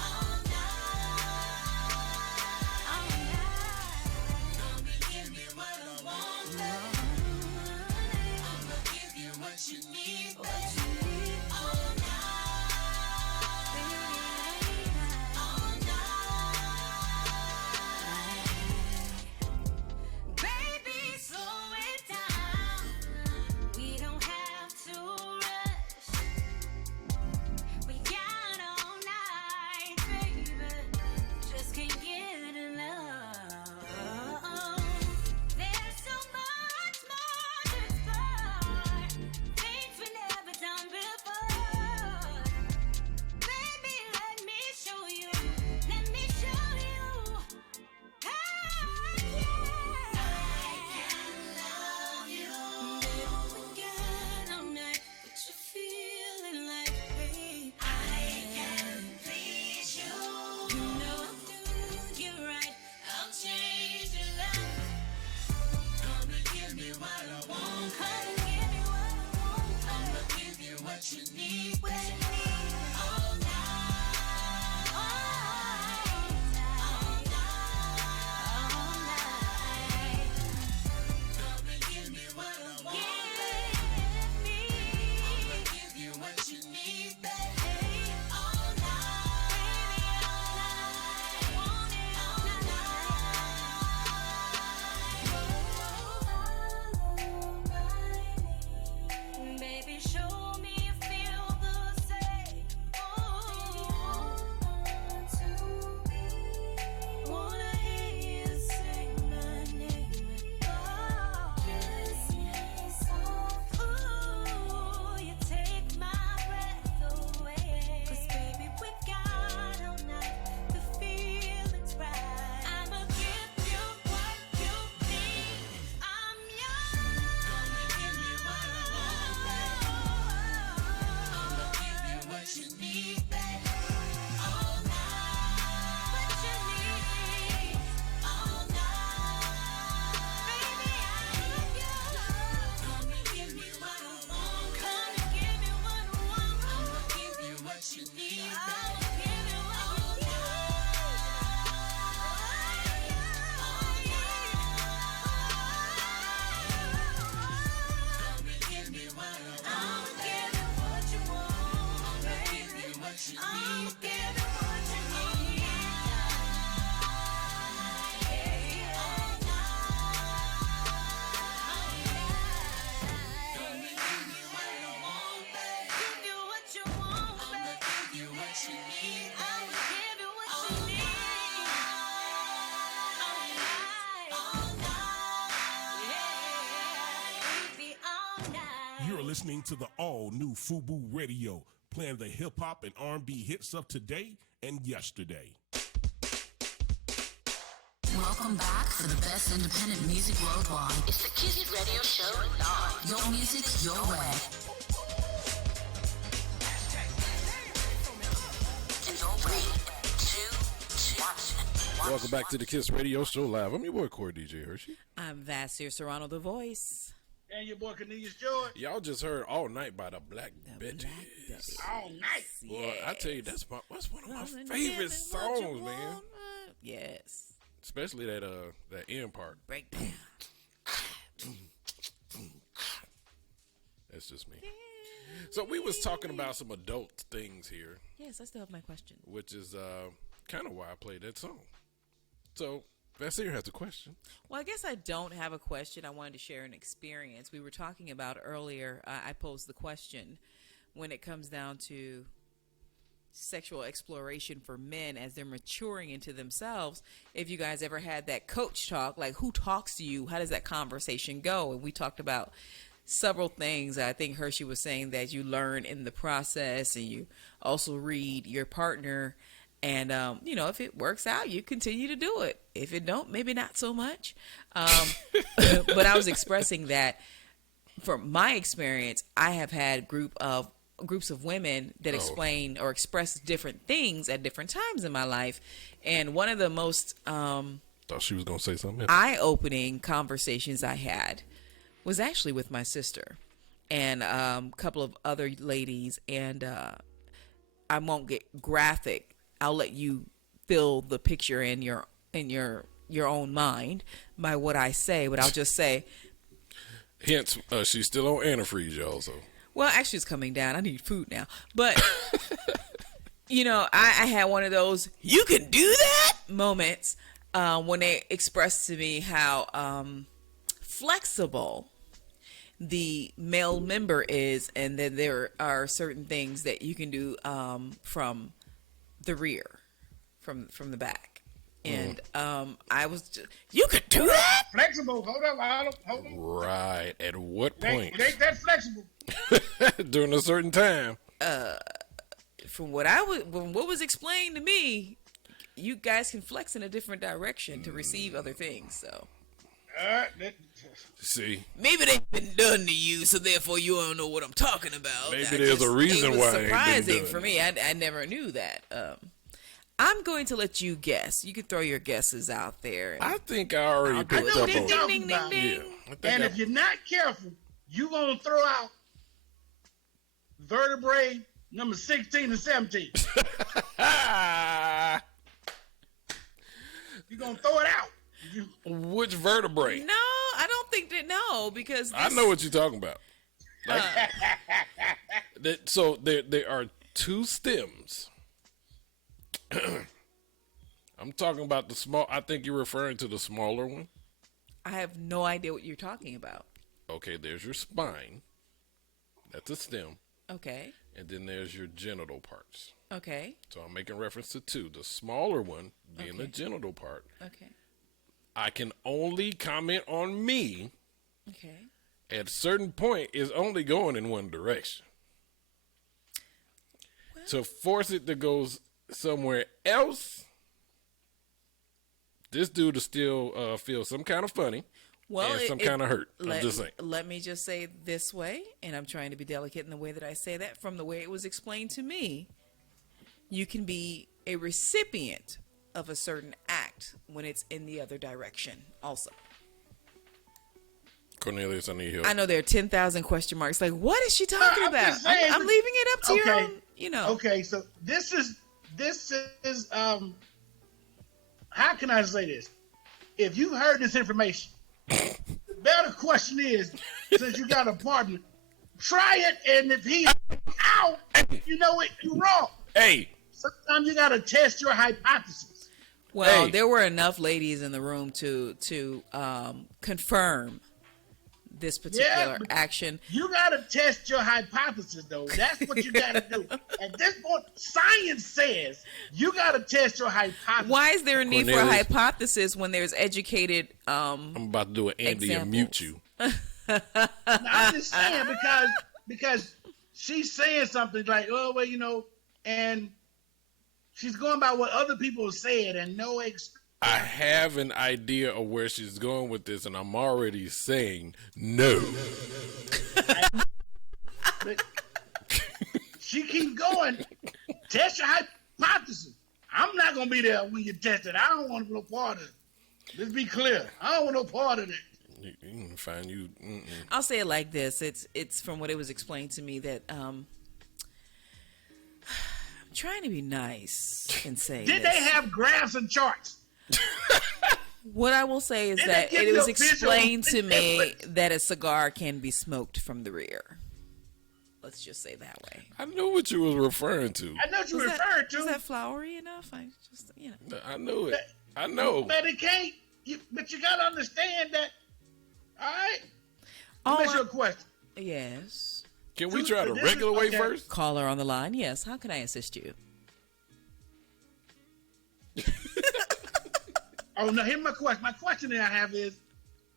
all night, all night. Come and give me what I want, babe. I'ma give you what you need, babe. All night, all night. Baby, slow it down. We don't have to listening to the all-new FUBU Radio, playing the hip-hop and R&B hits of today and yesterday. Welcome back for the best independent music worldwide. It's the Kiss Radio Show live. Your music, your way. And you're ready to watch. Welcome back to the Kiss Radio Show live. I'm your boy, Core DJ Hershey. I'm Vasir Serrano, the voice. And your boy Cornelius George. Y'all just heard All Night by the Black Betty. All night. Boy, I tell you, that's one of my favorite songs, man. Yes. Especially that end part. Breakdown. That's just me. So we was talking about some adult things here. Yes, I still have my question. Which is kind of why I played that song. So Vasir has a question. Well, I guess I don't have a question. I wanted to share an experience. We were talking about earlier, I posed the question, when it comes down to sexual exploration for men as they're maturing into themselves, if you guys ever had that coach talk, like who talks to you, how does that conversation go? And we talked about several things. I think Hershey was saying that you learn in the process, and you also read your partner, and if it works out, you continue to do it. If it don't, maybe not so much. But I was expressing that from my experience, I have had groups of women that explain or express different things at different times in my life. And one of the most thought she was going to say something eye-opening conversations I had was actually with my sister and a couple of other ladies. And I won't get graphic. I'll let you fill the picture in your own mind by what I say, but I'll just say. Hence, she's still on antifreeze, y'all. So. Well, actually, it's coming down. I need food now. But, I had one of those, you can do that moments when they expressed to me how flexible the male member is, and that there are certain things that you can do from the rear, from the back. And I was just, you could do that? Flexible. Hold on. Right. At what point? It ain't that flexible. During a certain time. From what was explained to me, you guys can flex in a different direction to receive other things. So. See. Maybe they've been done to you, so therefore you don't know what I'm talking about. Maybe there's a reason why. It was surprising for me. I never knew that. I'm going to let you guess. You can throw your guesses out there. I think I already picked up on it. Ding. Yeah, and if you're not careful, you're going to throw out vertebrae number 16 and 17. You're going to throw it out. Which vertebrae? No, I don't think that. No, because I know what you're talking about. Like, so there are two stems. I'm talking about the small. I think you're referring to the smaller one. I have no idea what you're talking about. Okay, there's your spine. That's a stem. Okay. And then there's your genital parts. Okay. So I'm making reference to two. The smaller one being the genital part. Okay. I can only comment on me. Okay. At a certain point, is only going in one direction. Well, to force it to go somewhere else, this dude will still feel some kind of funny and some kind of hurt. I'm just saying. Let me just say this way, and I'm trying to be delicate in the way that I say that. From the way it was explained to me, you can be a recipient of a certain act when it's in the other direction also. Cornelius, I need help. I know there are 10,000 question marks. Like, what is she talking about? I'm leaving it up to your own, Okay, so this is how can I say this? If you heard this information, the better question is, since you got a partner, try it, and if he's out, you know it, you're wrong. Hey. Sometimes you got to test your hypothesis. Well, there were enough ladies in the room to confirm this particular action. You got to test your hypothesis, though. That's what you got to do. At this point, science says you got to test your hypothesis. Why is there a need for a hypothesis when there's educated I'm about to do an Andy and mute you. I'm just saying, because because she's saying something like, oh, well, you know, and she's going by what other people said and no experience. I have an idea of where she's going with this, and I'm already saying no. She keeps going. Test your hypothesis. I'm not going to be there when you test it. I don't want no part of it. Let's be clear. I don't want no part of it. You can find you. I'll say it like this. It's from what it was explained to me that I'm trying to be nice and say Did this. they have graphs and charts? What I will say is Did that they give it was you a visual explained to me difference? that a cigar can be smoked from the rear. Let's just say that way. I know what you was referring to. I know what you Was referred to. Was that flowery enough? I just, I knew it. I know. But it can't. But you got to understand that. All right? All Let me ask you a question. Yes. Can we try the regular way first? Caller on the line. Yes. How can I assist you? Oh, no, here's my question. My question that I have is,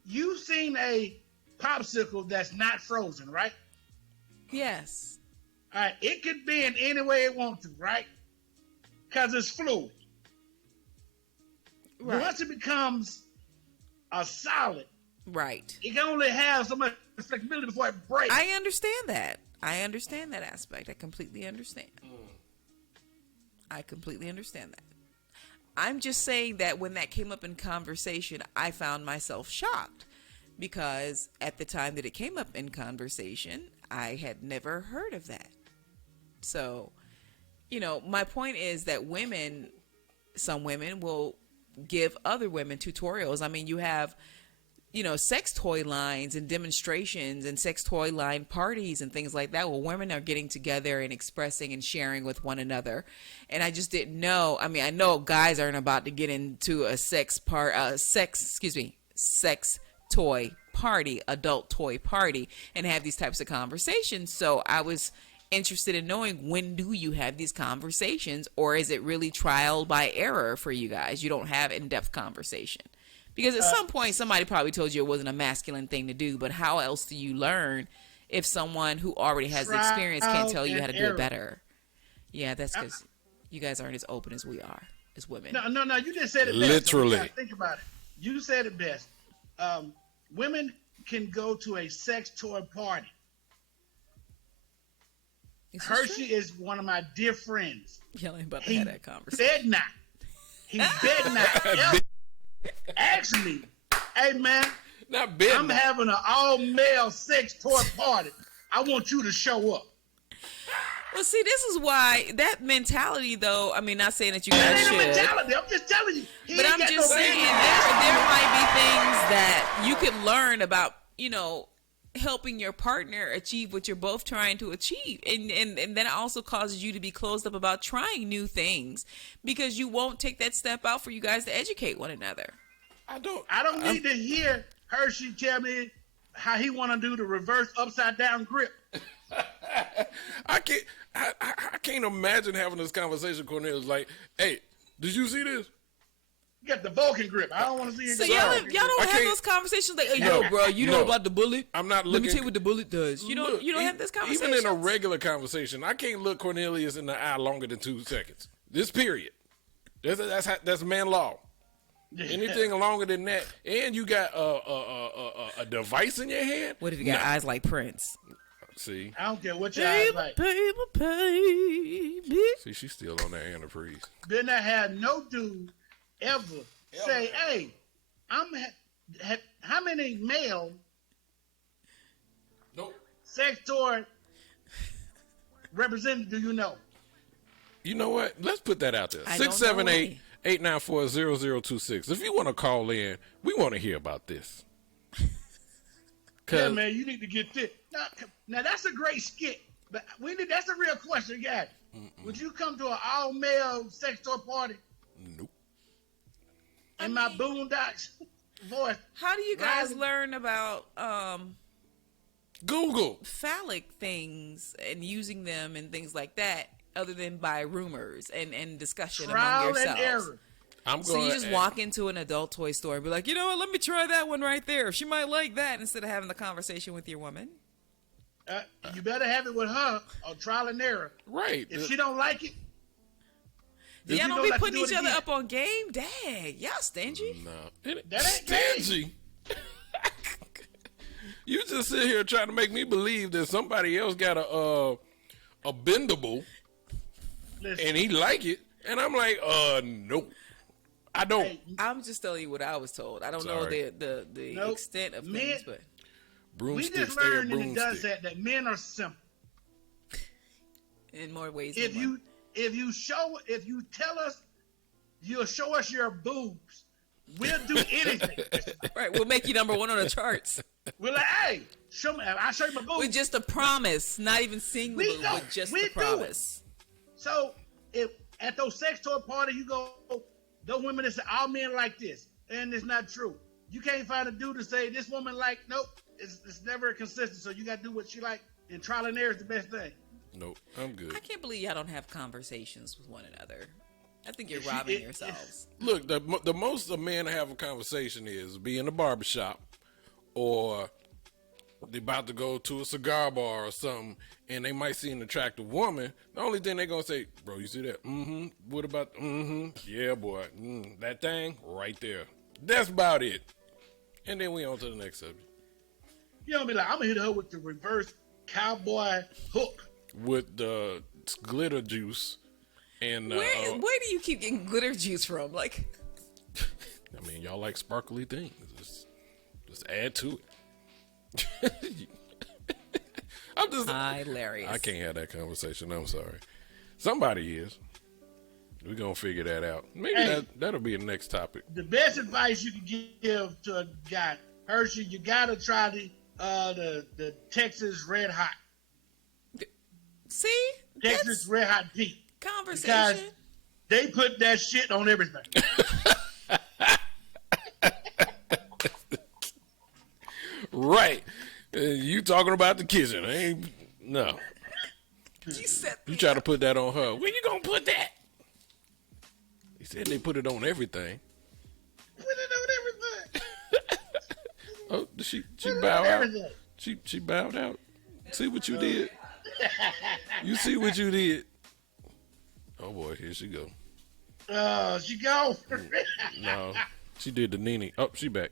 you've seen a popsicle that's not frozen, right? Yes. All right. It could be in any way it wants to, right? Because it's fluid. Right. Once it becomes a solid, Right. it can only have so much flexibility before it breaks. I understand that. I understand that aspect. I completely understand. I completely understand that. I'm just saying that when that came up in conversation, I found myself shocked because at the time that it came up in conversation, I had never heard of that. So, my point is that some women will give other women tutorials. I mean, you have, sex toy lines and demonstrations and sex toy line parties and things like that where women are getting together and expressing and sharing with one another. And I just didn't know. I mean, I know guys aren't about to get into a sex toy party, adult toy party, and have these types of conversations. So I was interested in knowing, when do you have these conversations, or is it really trial by error for you guys? You don't have in-depth conversation. Because at some point, somebody probably told you it wasn't a masculine thing to do, but how else do you learn if someone who already has the experience can't tell you how to do it better? Yeah, that's because you guys aren't as open as we are, as women. No, you just said it best. Literally. So you gotta think about it. You said it best. Women can go to a sex toy party. Hershey is one of my dear friends. Y'all ain't about to have that conversation. He bet not ever ask me, hey man, I'm having an all-male sex toy party. I want you to show up. Well, see, this is why that mentality, though. I mean, not saying that you guys That ain't should. a mentality. I'm just telling you. But I'm just saying there might be things that you can learn about, helping your partner achieve what you're both trying to achieve. And then it also causes you to be closed up about trying new things because you won't take that step out for you guys to educate one another. I don't need to hear Hershey tell me how he want to do the reverse upside down grip. I can't imagine having this conversation. Cornelius, like, hey, did you see this? You got the Vulcan grip. I don't want to see it. So y'all don't have those conversations like, hey, yo, bro, you know about the bullet? I'm not looking. Let me tell you what the bullet does. You don't have this conversation. Even in a regular conversation, I can't look Cornelius in the eye longer than 2 seconds. This period. That's man law. Anything longer than that, and you got a device in your hand. What if you got eyes like Prince? See, I don't care what your eyes like. Baby. See, she's still on that antifreeze. Then I had no dude ever say, "Hey, how many male sex toy representatives do you know?" You know what? Let's put that out there. I don't know 678-894-0026. If you want to call in, we want to hear about this. Yeah, man, you need to get this. Now that's a great skit, but that's a real question, guys. Would you come to an all-male sex toy party? Nope. In my Boondocks voice. How do you guys learn about Google phallic things and using them and things like that, other than by rumors and discussion Trial among yourselves? and error. So you just walk into an adult toy store and be like, you know what, let me try that one right there. She might like that, instead of having the conversation with your woman. You better have it with her or trial and error. Right. If she don't like it, Y'all if you don't be like to putting do it each other again- up on game? Dang, y'all stingy. No. That ain't Stingy. You just sit here trying to make me believe that somebody else got a bendable and he like it, and I'm like, no, I don't. I'm just telling you what I was told. I don't know Sorry. the Nope. extent of Men- things, but we Broomstick, just stay a learned and it does broomstick. that men are simple. in more ways If than you one. if you tell us you'll show us your boobs, we'll do anything. Right, we'll make you number one on the charts. We're like, hey, show me. I'll show you my boobs. With just a promise, not even seeing the We boob, know. with just We the do it. promise. So if at those sex toy parties you go, those women that say all men like this, and it's not true. You can't find a dude to say this woman like, nope. It's never consistent. So you got to do what she like, and trial and error is the best thing. Nope, I'm good. I can't believe y'all don't have conversations with one another. I think you're If you- robbing if- yourselves. Look, the most a man have a conversation is be in the barbershop or they about to go to a cigar bar or something, and they might see an attractive woman. The only thing they gonna say, bro, you see that? Mm-hmm. What about? Mm-hmm. Yeah, boy. That thing right there. That's about it. And then we on to the next subject. You don't be like, I'm gonna hit her with the reverse cowboy hook. With the glitter juice and Where do you keep getting glitter juice from? Like, I mean, y'all like sparkly things. Just add to it. I'm just hilarious. I can't have that conversation. I'm sorry. Somebody is. We're gonna figure that out. Maybe Hey. that'll be the next topic. The best advice you can give to a guy, Hershey, you gotta try the Texas Red Hot. See? Texas Red Hot Pete. Conversation. Because they put that shit on everything. Right. You talking about the kitchen? No. You try to put that on her. When you gonna put that? He said they put it on everything. Put it on everything. Oh, she Put it bowed on out. everything. She bowed out. See what you did? You see what you did? Oh boy, here she go. She go. No, she did the Nene. Oh, she back.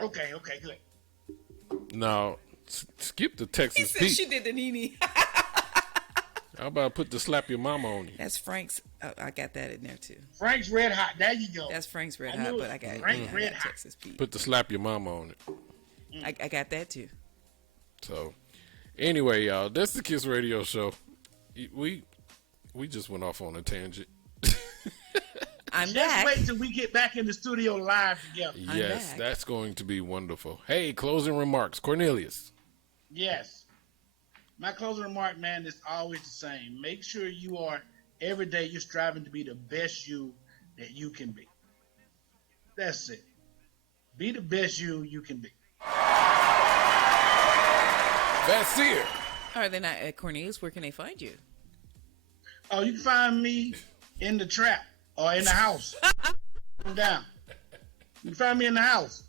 Okay, good. No, skip the He Texas said Pete. she did the Nene. How about put the slap your mama on you? That's Frank's. I got that in there too. Frank's Red Hot. There you go. That's Frank's Red I Hot, knew but it. I got Frank's I Red got Hot. Texas Pete. Put the slap your mama on it. I got that too. So, anyway, y'all, that's the Kiss Radio Show. We just went off on a tangent. I'm Just back. wait till we get back in the studio live together. Yes, that's going to be wonderful. Hey, closing remarks, Cornelius. Yes. My closing remark, man, is always the same. Make sure you are, every day you're striving to be the best you that you can be. That's it. Be the best you can be. That's it. All right, then, Cornelius, where can they find you? Oh, you can find me in the trap or in the house. I'm down. You can find me in the house.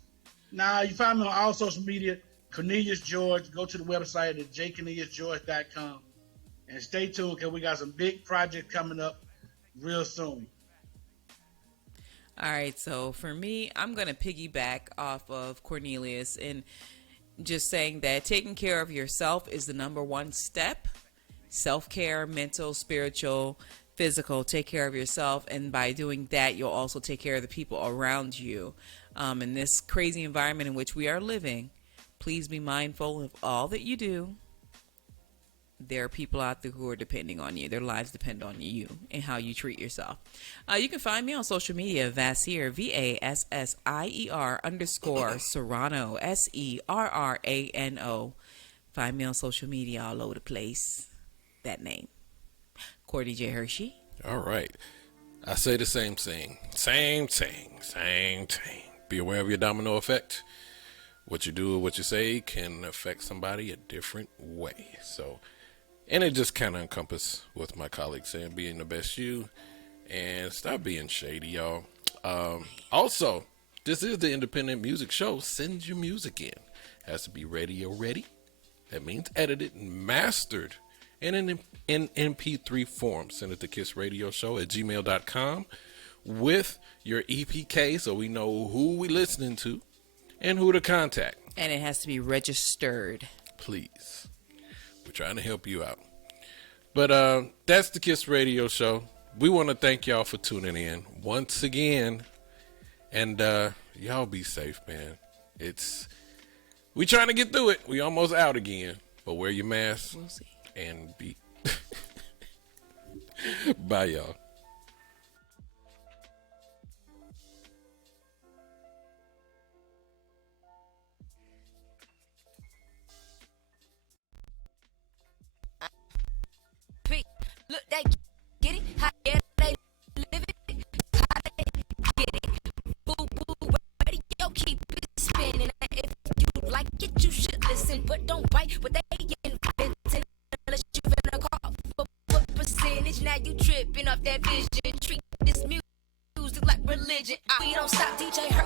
Now, you find me on all social media, Cornelius George. Go to the website at jcorneliusgeorge.com. And stay tuned because we got some big projects coming up real soon. All right, so for me, I'm going to piggyback off of Cornelius and just saying that taking care of yourself is the number one step. Self-care, mental, spiritual, physical. Take care of yourself, and by doing that, you'll also take care of the people around you. In this crazy environment in which we are living, please be mindful of all that you do. There are people out there who are depending on you. Their lives depend on you and how you treat yourself. You can find me on social media, Vassier, VASSIER _ Serrano, SERRANO. Find me on social media all over the place. That name. Cordy J. Hershey. All right. I say the same thing. Same thing. Be aware of your domino effect. What you do or what you say can affect somebody a different way. So, and it just kind of encompasses what my colleagues saying, being the best you, and stop being shady, y'all. Also, this is the independent music show. Send your music in. Has to be radio ready. That means edited and mastered in an MP3 form. Send it to kissradioshow@gmail.com with your EPK so we know who we listening to and who to contact. And it has to be registered. Please. We're trying to help you out. But that's the Kiss Radio Show. We want to thank y'all for tuning in once again. And y'all be safe, man. We trying to get through it. We almost out again. But wear your mask. We'll see. And be. Bye, y'all. Look, they get it. How they live it. How they get it. Boo boo radio, keep it spinning. If you like it, you should listen, but don't bite what they inventing. Unless you finna call for percentage. Now you tripping off that vision. Treat this music like religion. We don't stop, DJ.